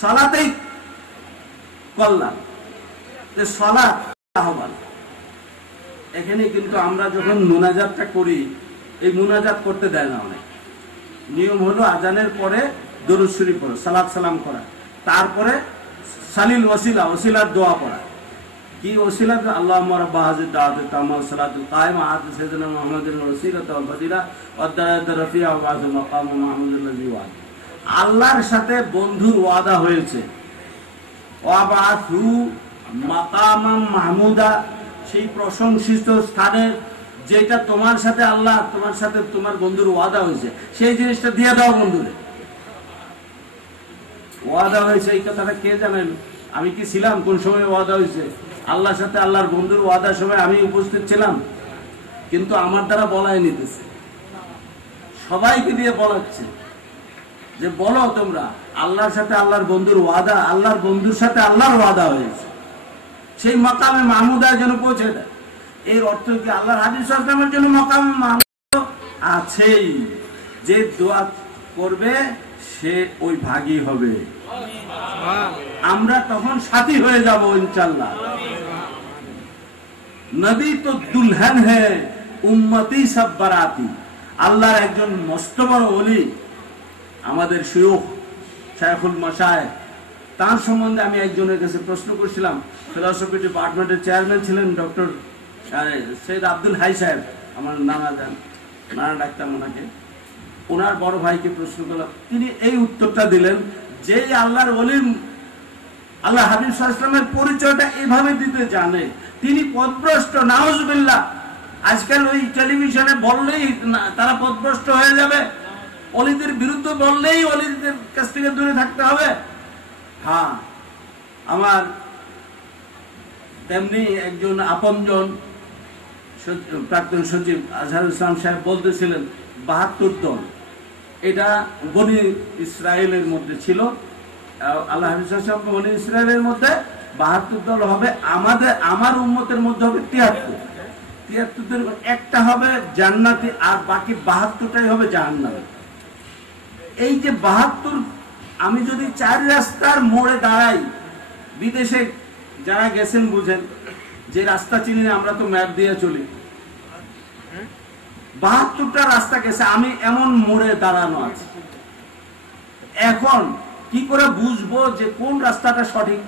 সালাতেই কল্যাণ, সালাত আহ্বান। এখানে কিন্তু আমরা যখন মুনাজাতটা করি, এই মুনাজাত করতে দেয় না অনেক। নিয়ম হলো আজানের পরে দরুদ শরীফ পড়া, সালাত সালাম করা, তারপরে সালিল ওয়াসিলা, ওসিলার দোয়া পড়া। কি ওসিলা? আল্লাহুম্মা রাব্বা হাযিহি দাওয়াতিত তাম্মাহ ওয়াস সালাতুল কায়িমা আতি সাইয়্যিদিনা মুহাম্মাদিন ওয়াসিলাতা ওয়াল ফাদিলা ওয়াদ দারাজাতার রাফিয়া ওয়া বা'সুল মাকামুল মাহমুদুল্লাযী ওয়া'দ। আল্লাহর সাথে বন্ধুর ওয়াদা হয়েছে। ওয়া বা'সু মাকামাম মাহমুদা, সেই প্রশংসিত স্থানের যেটা তোমার সাথে আল্লাহ, তোমার সাথে তোমার বন্ধুর ওয়াদা হয়েছে, সেই জিনিসটা দিয়ে দাও বন্ধুরে। ওয়াদা হয়েছে এই কথাটা কে জানেন? আমি কি ছিলাম কোন সময় ওয়াদা হয়েছে? আল্লাহর সাথে আল্লাহর বন্ধুর ওয়াদার সময় আমি উপস্থিত ছিলাম, কিন্তু আমার দ্বারা বলাই নিতেছে, সবাইকে দিয়ে বলাচ্ছে যে বলো তোমরা আল্লাহর সাথে আল্লাহর বন্ধুর ওয়াদা, আল্লাহর বন্ধুর সাথে আল্লাহর ওয়াদা হয়েছে, সেই মাকামে মাহমুদার জন্য পৌঁছে দেয়। এর অর্থ কি? আল্লাহর হাবিব সাল্লাল্লাহু আলাইহি ওয়াসাল্লামের জন্য মাকামে মাহমুদ আছেই, যে দোয়া করবে সে ওই ভাগী হবে, আমরা তখন সাথী হয়ে যাব ইনশাআল্লাহ। নবী তো দুলহান হে, উম্মতি সব বারাতি। আল্লাহর একজন মস্ত বড় ওলি, আমাদের শায়খ শায়খুল মাশায়েখ, তার সম্বন্ধে আমি একজনের কাছে প্রশ্ন করছিলাম। ফিলোসফি ডিপার্টমেন্টের চেয়ারম্যান ছিলেন ডক্টর সৈয়দ আব্দুল হাই সাহেব, আমার নানা যান, নানা ডাক্তার ওনাকে। ওনার বড় ভাইকে প্রশ্ন করলাম, তিনি এই উত্তরটা দিলেন যে আল্লাহর ওলি, আল্লাহ হাবিব সাল্লাল্লাহু আলাইহি ওয়াসাল্লামের পরিচয়টা এভাবে দিতে জানে, তিনি পথভ্রষ্ট, নাউজুবিল্লাহ। আজকাল ওই টেলিভিশনে বললেই তারা পথভ্রষ্ট হয়ে যাবে, অলিদের বিরুদ্ধে বললেই অলিদের কাছ থেকে দূরে থাকতে হবে। হ্যাঁ, আমার তেমনি একজন আপনজন প্রাক্তন সচিব আজহারুল ইসলাম সাহেব বলতেছিলেন ৭২ দল, এটা বনি ইসরায়েলের মধ্যে ছিল। আল্লাহ হাবিব সাল্লাল্লাহু আলাইহি ওয়াসাল্লাম বনি ইসরায়েলের মধ্যে ৭২ দল হবে, আমার উম্মতের মধ্যে হবে ৭৩ একটা হবে জান্নাতি, আর বাকি ৭২টাই হবে জাহান্নামী। এই যে ৭২, আমি যদি ৪ রাস্তার মোড়ে দাঁড়াই, বিদেশে যারা গেছেন বুঝেন, যে রাস্তা চিনি না, আমরা তো ম্যাপ দিয়ে চলি, ৭২টা রাস্তা গেছে, আমি এমন মোড়ে দাঁড়ানো আছে। এখন কি করে বুঝবো যে কোন রাস্তাটা সঠিক?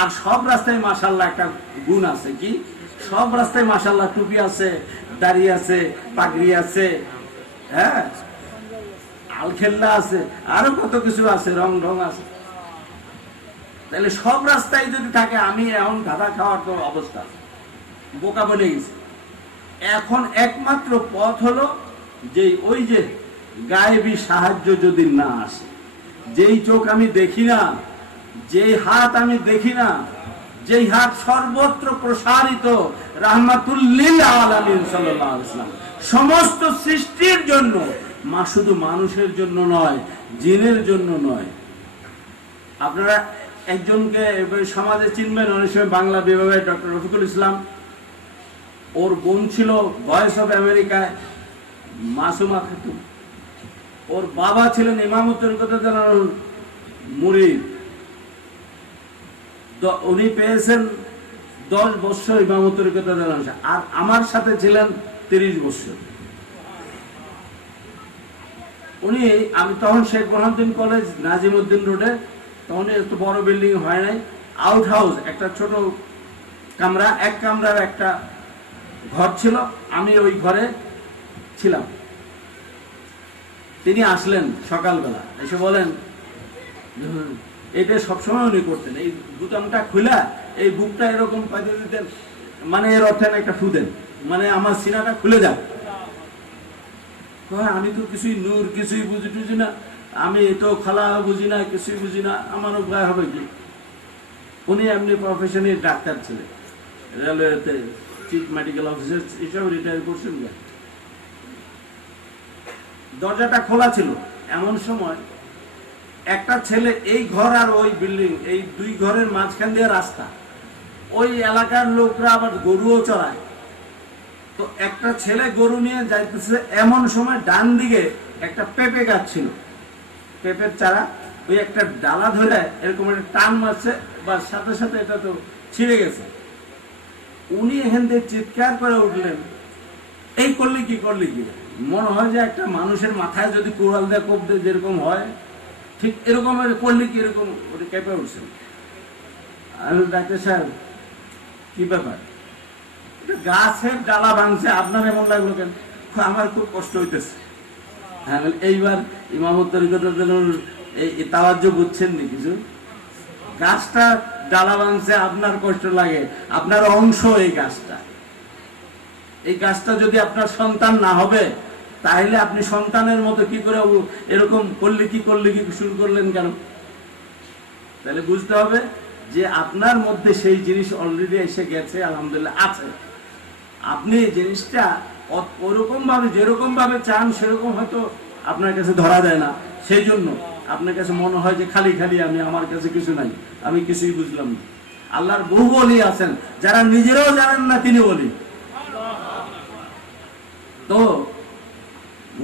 আর সব রাস্তায় মাশাআল্লাহ একটা গুণ আছে, কি সব রাস্তায় মাশাআল্লাহ টুপি আছে, দাড়ি আছে, পাগড়ি আছে, হ্যাঁ, আলখেল্লা আছে, আরো কত কিছু আছে, রং ঢং আছে। তাহলে সব রাস্তায় যদি থাকে, আমি এখন ধাঁধা খাওয়ার তো অবস্থা, বোকা বলে গেছি। এখন একমাত্র পথ হলো যে ওই যে গায়েবী সাহায্য যদি না আসে, যেই চোখ আমি দেখি না, যেই হাত আমি দেখি না, যেই হাত সর্বত্র প্রসারিত, রাহমাতুল লিল আলামিন সাল্লাল্লাহু আলাইহি ওয়াসাল্লাম, সমস্ত সৃষ্টির জন্য, শুধু মানুষের জন্য নয়, জিনের জন্য নয়। আপনারা একজনকে সমাজে চিনবেন, অনেক সময় বাংলা বিভাগে, ডক্টর রফিকুল ইসলাম। ওর বোন ছিল ভয়েস অফ আমেরিকায় মাসুমা খাতুন, ওর বাবা ছিলেন ইমামুত তরিকতের মুরিদ। উনি পেয়েছেন 10 বছর ইমামুত তরিকতের, আর আমার সাথে ছিলেন 30 বছর। উনি, আমি তখন শেখ বোরহানুদ্দিন কলেজ, নাজিমউদ্দিন রোডে, তখন এত বড় বিল্ডিং হয় নাই, আউট হাউস, একটা ছোট কামরা, এক কামরার একটা ঘর ছিল, আমি ওই ঘরে ছিলাম। তিনি আসলেন সকালবেলা, এসে বলেন, এটা সবসময় উনি করতেন, এই বুতামটা খুলে এই বুকটা এরকম পাইতে দিতেন, মানে এর অর্থে একটা ফু দেন, মানে আমার সিনাটা খুলে যাক। আমি তো কিছুই নূর, কিছুই বুঝি টুঝি না, আমি তো খালা বুঝি না, কিছুই বুঝি না, আমারও গায়ে হবে কি? উনি এমনি প্রফেশনে ডাক্তার ছিলেন, রেলওয়েতে চিফ মেডিকেল অফিসার হিসাবে রিটায়ার করছেন। দরজাটা খোলা ছিল, এমন সময় একটা ছেলে, এই ঘর আর ওই বিল্ডিং, এই দুই ঘরের মাঝখান দিয়ে রাস্তা, ওই এলাকার লোকরা আবার গরুও চড়ায়। তো একটা ছেলে গরু নিয়ে যাইতেছে, এমন সময় ডান দিকে একটা পেঁপে গাছ ছিল, পেঁপের চারা, ওই একটা ডালা ধরে এরকম একটা টান মারছে, বা সাথে সাথে এটা তো ছিঁড়ে গেছে। উনি এখান থেকে চিৎকার করে উঠলেন, এই করলি কি করলি কি। মনে হয় যে একটা মানুষের মাথায় যদি কোড়াল দেয়, কোপ দেয়, যেরকম হয় ঠিক এরকম করলি কি, এরকম ওটা কেঁপে উঠছেন। আমি ডাক্তার সাহেব কি ব্যাপার, গাছের ডালা ভাঙছে, আপনার এমন লাগলো কেন? আমার খুব কষ্ট হইতেছে। হ্যাঁ, এইবার ইমামত তরিকতের জন্য এই তাওয়াজ্জুহ বুঝছেন নি কিছু? গাছটা ডালা ভাঙছে, আপনার কষ্ট লাগে, আপনার অংশ এই গাছটা। এই গাছটা যদি আপনার সন্তান না হবে, তাহলে আপনি সন্তানের মতো কি করে এরকম করলে কি শুরু করলেন কেন? তাহলে বুঝতে হবে যে আপনার মধ্যে সেই জিনিস অলরেডি এসে গেছে, আলহামদুলিল্লাহ আছে। আপনি এই জিনিসটা ওরকম ভাবে, যেরকম ভাবে চান সেরকম হয়তো আপনার কাছে ধরা দেয় না, সেই জন্য আপনার কাছে মনে হয় যে খালি খালি আমার কাছে কিছু নাই, আমি কিছুই বুঝলাম না। আল্লাহর বহু ওলি আছেন যারা নিজেরাও জানেন না তিনি ওলি। তো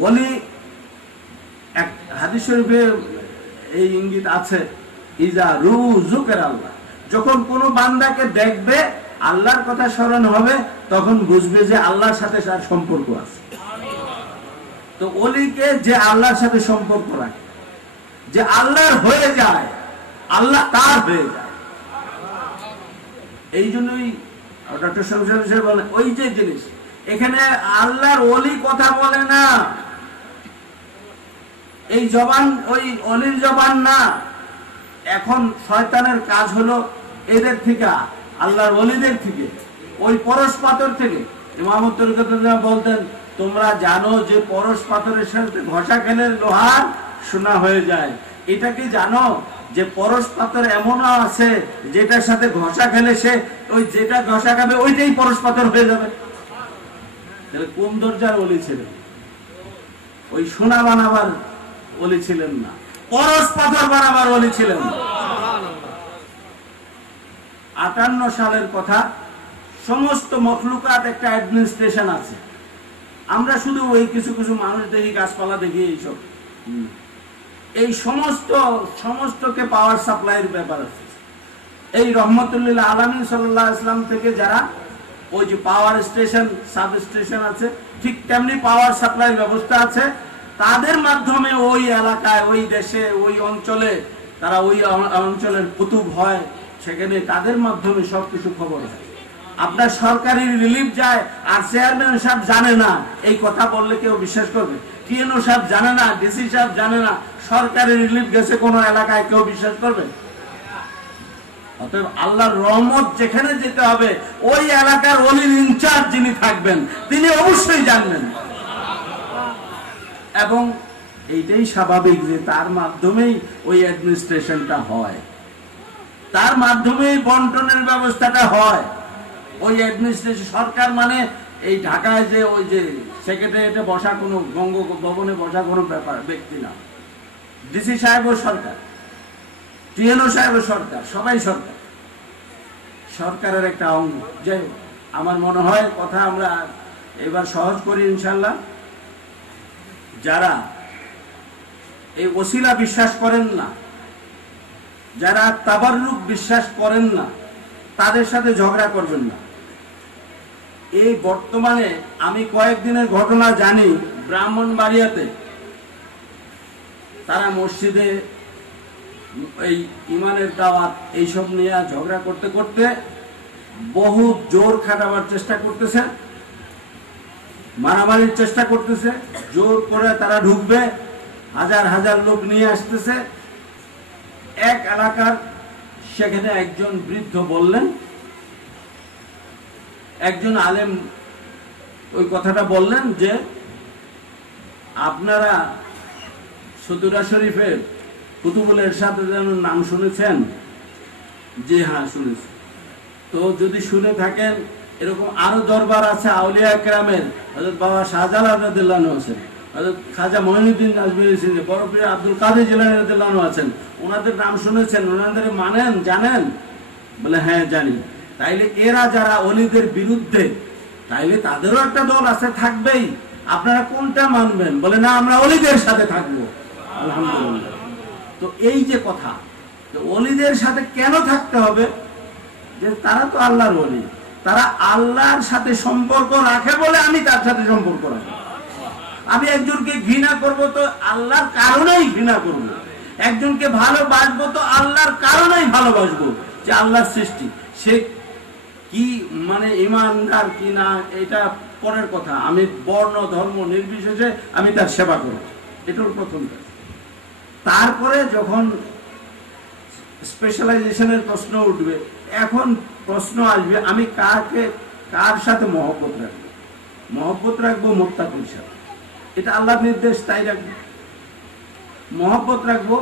ওলি, এক হাদিস শরীফে এই ইঙ্গিত আছে, ইজা রুযুকের আল্লাহ, যখন কোনো বান্দাকে দেখবে, আল্লাহর কথা স্মরণ হবে, তখন বুঝবে যে আল্লাহর সাথে তার সম্পর্ক আছে। তো ওলিকে যে আল্লাহর সাথে সম্পর্ক রাখে, যে আল্লাহর হয়ে যায়, আল্লাহ তার হয়ে যায়। এই জন্যই ডক্টর শমসের সাহেব বলেন, ওই যে জিনিস এখানে আল্লাহর ওলি কথা বলে না, এই জবান ওই অলির জবান না। এখন শয়তানের কাজ হলো এদের থেকে, আল্লাহর ওলিদের থেকে, ওই পরশ পাথর থেকে। ইমামত তরিকতের বলতেন, তোমরা জানো যে পরশ পাথরের সাথে ঘষা খেলে লোহার সোনা হয়ে যায়। এটা কি জানো যে পরশ পাথর এমনও আছে যেটার সাথে ঘষা খেলে সে ওই যেটা ঘষা খাবে ওইটাই পরশ পাথর হয়ে যাবে? কোন দরজার ওলি ছিলেন? ওই সোনা বানাবার ওলি ছিলেন না, পরশ পাথর বানাবার ওলি ছিলেন। 58 সালের কথা, সমস্ত মখলুকাত একটা অ্যাডমিনিস্ট্রেশন আছে। আমরা শুধু ওই কিছু কিছু মানুষ দেখি, গাছপালা দেখি, এইসব। এই সমস্তকে পাওয়ার সাপ্লাইয়ের ব্যাপার আছে। এই রহমতুল্লিল আলামিন সাল্লাল্লাহু আলাইহি ওয়াসাল্লাম থেকে যারা ওই যে পাওয়ার স্টেশন, সাব স্টেশন আছে, ঠিক তেমনি পাওয়ার সাপ্লাই ব্যবস্থা আছে। তাদের মাধ্যমে ওই এলাকায়, ওই দেশে, ওই অঞ্চলে, তারা ওই অঞ্চলের কুতুব হয়, সেখানে তাদের মাধ্যমে সবকিছু খবর হয়। আপনার সরকারি রিলিফ যায় আর চেয়ারম্যান সাহেব জানে না, এই কথা বললে কেউ বিশ্বাস করবে? টিএনও সাহেব জানে না, ডিসি সাহেব জানে না সরকারি রিলিফ গেছে কোন এলাকায়, কেউ বিশ্বাস করবে? অতএব আল্লাহর রহমত যেখানে যেতে হবে, ওই এলাকার ওলির ইনচার্জ যিনি থাকবেন তিনি অবশ্যই জানবেন। এবং এইটাই স্বাভাবিক যে তার মাধ্যমেই ওই অ্যাডমিনিস্ট্রেশনটা হয়, তার মাধ্যমেই বন্টনের ব্যবস্থাটা হয়। ওই অ্যাডমিনিস্ট্রেশন, সরকার মানে এই ঢাকায় যে ওই যে সেক্রেটারিয়েটে বসা কোনো বঙ্গভবনে বসা কোনো ব্যাপার, ব্যক্তি না। ডিসি সাহেবও সরকার, টিএনও সাহেবও সরকার, সবাই সরকার, সরকারের একটা অঙ্গ। যাই হোক, আমার মনে হয় কথা আমরা এবার সহজ করি ইনশাল্লাহ। যারা এই ওসিলা বিশ্বাস করেন না, যারা তাবাররুক বিশ্বাস করেন না, তাদের সাথে ঝগড়া করবেন না। এই বর্তমানে আমি কয়েকদিনের ঘটনা জানি, ব্রাহ্মণবাড়িয়াতে তারা মসজিদে এই ইমানের দাওয়াত এইসব নিয়ে ঝগড়া করতে করতে বহু জোর খাটাবার চেষ্টা করতেছে, মারামারির চেষ্টা করতেছে। জোর করে তারা ঢুকবে, হাজার হাজার লোক নিয়ে আসতেছে। এক এলাকার সেখানে একজন বৃদ্ধ বললেন, একজন আলেম ওই কথাটা বললেন যে আপনারা সতুরা শরীফের কুতুবুল ইরশাদের নাম শুনেছেন? জি হ্যাঁ শুনেছি। তো যদি শুনে থাকেন, এরকম আরো দরবার আছে আউলিয়া কেরামের, হযরত বাবা শাহজালাল রাদিয়াল্লাহু আনহু আছেন, খাজা মঈনুদ্দিন আজমিরি সিন্ধি, বড় পীর আব্দুল কাদের জিলানী রাদিয়াল্লাহু আনহু আছেন, ওনাদের নাম শুনেছেন, ওনাদের মানেন, জানেন? বলে হ্যাঁ জানি। তাইলে এরা যারা ওলিদের বিরুদ্ধে, তাইলে তাদেরও একটা দল আছে, থাকবেই। আপনারা কোনটা মানবেন? বলে না, আমরা ওলিদের সাথে থাকবো। আলহামদুলিল্লাহ। তো এই যে কথা, ওলিদের সাথে কেন থাকতে হবে? যে তারা তো আল্লাহর ওলি, তারা আল্লাহর সাথে সম্পর্ক রাখে বলে আমি তার সাথে সম্পর্ক রাখি। আমি একজনকে ঘৃণা করব তো আল্লাহর কারণেই ঘৃণা করব, একজনকে ভালোবাসবো তো আল্লাহর কারণেই ভালোবাসবো, যে আল্লাহর সৃষ্টি। সে কি মানে ইমানদার কি না এটা পরের কথা, আমি বর্ণ ধর্ম নির্বিশেষে আমি তার সেবা করব, এটার প্রথম কাজ। তারপরে যখন স্পেশালাইজেশনের প্রশ্ন উঠবে, এখন প্রশ্ন আসবে আমি কার সাথে মহব্বত রাখবো? মহব্বত রাখবো মুত্তাকির সাথে, এটা আল্লাহর নির্দেশ, তাই রাখবো। মহব্বত রাখবো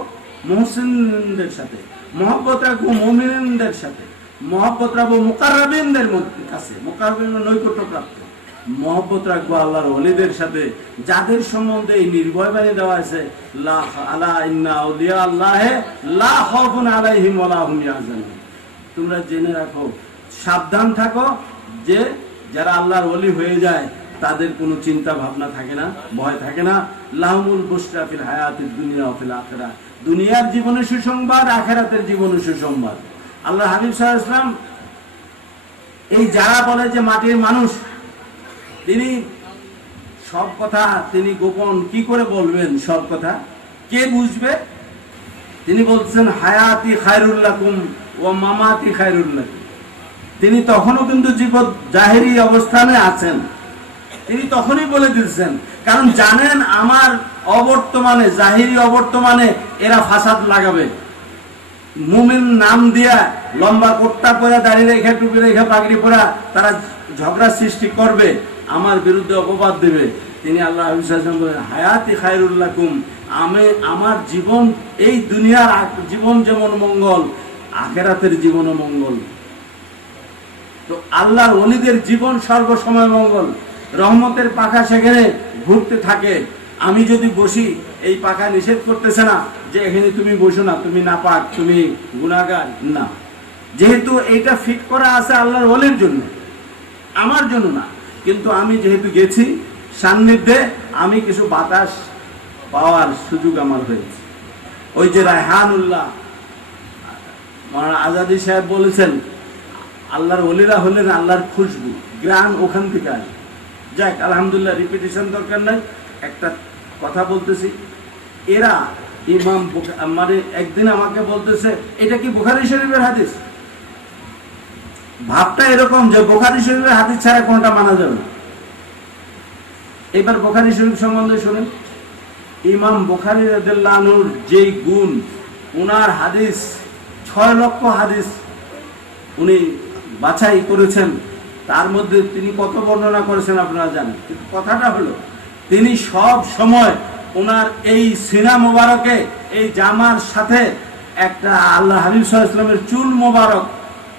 মুহসিনদের সাথে, মহব্বত রাখবো মুমিনদের সাথে, মহব্বত রাখবো মুকাররাবিনদের কাছে, মুকাররাবিন নৈকট্য প্রাপ্ত। মহব্বত রাখবো আল্লাহর ওলিদের সাথে, যাদের সম্বন্ধে এই নির্ভয় বাণী দেওয়া আছে, লা আলা ইন্না আউলিয়া আল্লাহে লা খাউফুন আলাইহিম ওয়া লা হুম ইয়াহজানুন। তোমরা জেনে রাখো, সাবধান থাকো, যে যারা আল্লাহর ওলি হয়ে যায় তাদের কোনো চিন্তা ভাবনা থাকে না, ভয় থাকে না। লাহুমুল বুশরা ফিল হায়াতিদ দুনিয়া ওয়া ফিল আখিরাহ, দুনিয়ার জীবনে সুসংবাদ, আখিরাতের জীবনে সুসংবাদ। আল্লাহ হাবিব সাল্লাল্লাহু আলাইহি ওয়াসাল্লাম এই যারা বলে যে মাটির মানুষ, তিনি সব কথা তিনি গোপন কি করে বলবেন? সব কথা কে বুঝবে? তিনি বলছেন হায়াতি খায়রুল লাকুম ওয়া মামাতি খায়রুল লাকুম। তিনি তখনও কিন্তু জীবন জাহেরি অবস্থানে আছেন, তিনি তখনই বলে দিচ্ছেন, কারণ জানেন আমার অবর্তমানে, জাহিরি অবর্তমানে এরা ফাসাদ লাগাবে। মুমিন নাম দিয়া লম্বা কোট্টা পরে, দাঁড়িয়ে রেখে, টুপি রেখে, পাগড়ি পরা, তারা ঝগড়া সৃষ্টি করবে, আমার বিরুদ্ধে অপবাদ দেবে। তিনি আল্লাহ হায়াতি খায়রুল লাকুম, আমি আমার জীবন, এই দুনিয়ার জীবন যেমন মঙ্গল, আখিরাতের জীবনও মঙ্গল। তো আল্লাহর ওলিদের জীবন সর্বসময় মঙ্গল, রহমতের পাখা সেখানে ঘুরতে থাকে। আমি যদি বসি, এই পাখা নিষেধ করতেছে না যে এখানে তুমি বসো না, তুমি নাপাক, তুমি গুনাহগার, না। যেহেতু এইটা ফিট করা আছে আল্লাহর ওলির জন্য, আমার জন্য না। কিন্তু আমি যেহেতু গেছি সান্নিধ্যে, আমি কিছু বাতাস পাওয়ার সুযোগ আমার হয়েছে। ওই যে রায়হানুল্লাহ মাওলানা আজাদি সাহেব বলেছেন, আল্লাহর ওলিরা হলেন আল্লাহর খুশবু, গ্রান ওখান থেকে আসে। যাক, আলহামদুলিল্লাহ, রিপিটেশন দরকার নাই, একটা কথা বলতেছি। এরা ইমাম মানে একদিন আমাকে বলতেছে, এটা কি বুখারী শরীফের হাদিস? ভাবটা এরকম যে বুখারী শরীফের হাদিস ছাড়া কোনটা মানা যাবে না। এবার বুখারী শরীফ সম্বন্ধে শুনেন। ইমাম বুখারী রাদিয়াল্লাহু আনহুর যেই গুণ, উনার হাদিস 6 লক্ষ হাদিস উনি বাছাই করেছেন, তার মধ্যে তিনি কত বর্ণনা করেছেন আপনারা জানেন। কিন্তু কথাটা হলো, তিনি সব সময় ওনার এই সিনা মোবারকে, এই জামার সাথে একটা আল্লাহ হাবিব সাল্লাল্লাহু আলাইহি ওয়াসাল্লামের চুল মোবারক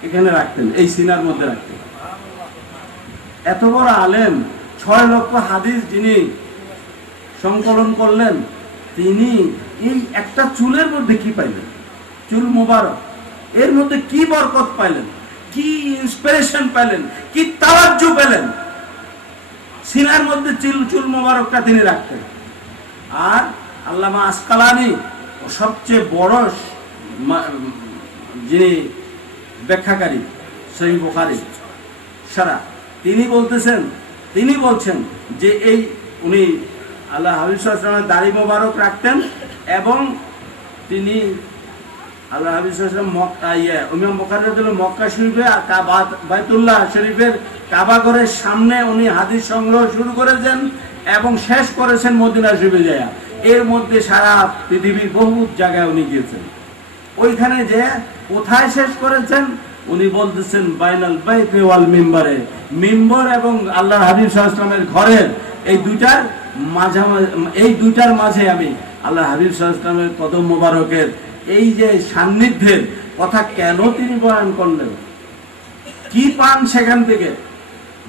এখানে রাখতেন, এই সিনার মধ্যে রাখতেন। এত বড় আলেম, 6 লক্ষ হাদিস যিনি সংকলন করলেন, তিনি এই একটা চুলের মধ্যে কি পাইলেন? চুল মোবারক, এর মধ্যে কি বরকত পাইলেন, কি ইন্সপিরেশন পেলেন, কি তাওয়াজ্জু পেলেন? সিনার মধ্যে চুল মোবারকটা তিনি রাখতেন। আর আল্লামা আসকালানি, সবচেয়ে বড় যিনি ব্যাখ্যাকারী সহিহ বুখারী সারা, তিনি বলছেন যে এই উনি আল্লাহ হাবিব সাল্লাল্লাহু আলাইহি ওয়াসাল্লামের দাড়ি মোবারক রাখতেন, এবং তিনি আল্লাহ হাবিব সাল্লাল্লাহু আলাইহি ওয়াসাল্লাম বুখারী রাদিয়াল্লাহু মক্কা শরীফে বাইতুল্লাহ শরীফের কাবা ঘরের সামনে উনি হাদিস সংগ্রহ শুরু করেছেন এবং শেষ করেছেন মদিনা শরীফে যায়। এর মধ্যে সারা পৃথিবীর বহু জায়গায় উনি গিয়েছেন। ওইখানে যে কোথায় শেষ করেছেন উনি বলতেছেন, বাইনাল বাইতি ওয়াল মিম্বারে, মিম্বর এবং আল্লাহর হাবিব সাল্লাল্লাহু আলাইহি ওয়াসাল্লামের ঘরের এই দুইটার মাঝে আমি আল্লাহ হাবিব সাল্লাল্লাহু আলাইহি ওয়াসাল্লামের কদম মোবারকের এই যে সান্নিধ্যের কথা কেন তিনি বয়ান করলেন, কি পান সেখান থেকে?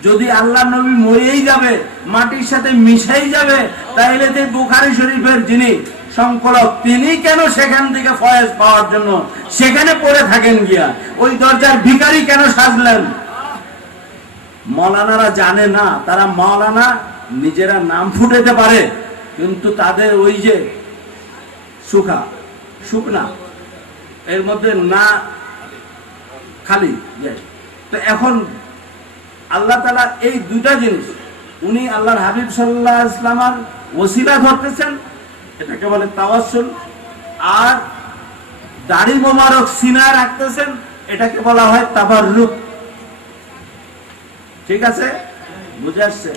যদি আল্লাহ নবী মরেই যাবে, মাটির সাথে মিশাই যাবে, তাইলে যে বুখারী শরীফের যিনি সংকলক, তিনি কেন সেখান থেকে ফয়েজ পাওয়ার জন্য সেখানে পড়ে থাকেন গিয়া? ওই দরজার ভিখারি কেন সাজলেন? মাওলানারা জানে না, তারা মাওলানা নিজেরা নাম ফুটাতে পারে, কিন্তু তাদের ওই যে শুকনা এর মধ্যে না খালি। তো এখন আল্লাহ তাআলা এই দুইটা জিনিস, উনি আল্লাহর হাবিব সাল্লাল্লাহু আলাইহি ওয়াসাল্লামের ওসিলা ধরতেছেন, এটাকে বলে তাওয়াসসুল, আর দাড়ি মোবারক সিনায় রাখতেছেন, এটাকে বলা হয় তাবাররুক। ঠিক আছে, বুঝে আসছে?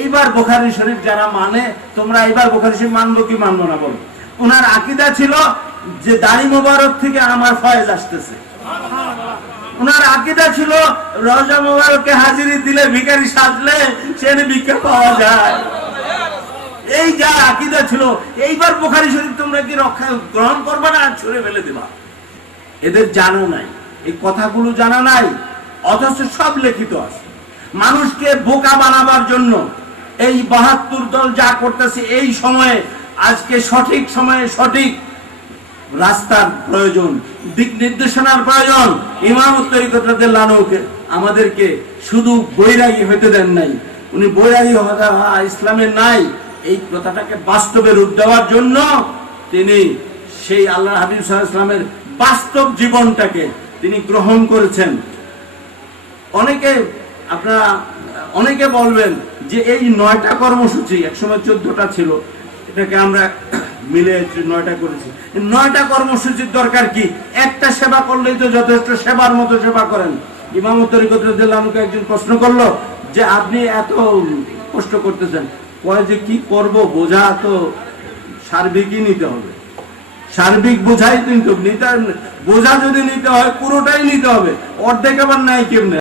এইবার বুখারী শরীফ যারা মানে, তোমরা এইবার বুখারী শরীফ মানবো কি মানবো না বলো? ওনার আকীদা ছিল যে দাড়ি মোবারক থেকে আমার ফয়েজ আসতেছে। ওনার আকীদা ছিল রওজা মোবারকে হাজিরি দিলে, ভিখারি সাজলে সেখানে ভিক্ষা পাওয়া যায়। এই যার আকীদা ছিল, এইবার বুখারী শরীফ তোমরা কি রক্ষা গ্রহণ করবে না, ছুঁড়ে ফেলে দিবা? এদের জানা নাই, এই কথাগুলো জানা নাই, অথচ সব লিখিত আছে। মানুষকে বোকা বানাবার জন্য এই ৭২ দল যা করতেছে, এই সময়ে আজকে সঠিক সময়ে সঠিক রাস্তার প্রয়োজন, দিক নির্দেশনার প্রয়োজন। ইমাম তরিকত রাদিয়াল্লাহু আনহুকে আমাদেরকে শুধু বৈরাগী হইতে দেন নাই, উনি বৈরাগী ইসলামের নাই, এই কথাটাকে বাস্তবে রূপ দেওয়ার জন্য তিনি সেই আল্লাহ হাবিব সাল্লাল্লাহু আলাইহি ওয়াসাল্লামের বাস্তব জীবনটাকে তিনি গ্রহণ করেছেন। অনেকে বলবেন যে এই 9টা কর্মসূচি, একসময় 14টা ছিল, এটাকে আমরা মিলে 9টা করেছি। 9টা কর্মসূচির দরকার কি? একটা সেবা করলেই তো যথেষ্ট, সেবার মতো সেবা করেন। ইমাম তরিকত রাদিয়াল্লাহু আনহুকে একজন প্রশ্ন করলো যে আপনি এত কষ্ট করতেছেন, কয় যে কি করব, বোঝা তো সার্বিকই নিতে হবে, সার্বিক বোঝাই কিন্তু নিতে, বোঝা যদি নিতে হয় পুরোটাই নিতে হবে, অর্ধেক আবার নাই কেমনে?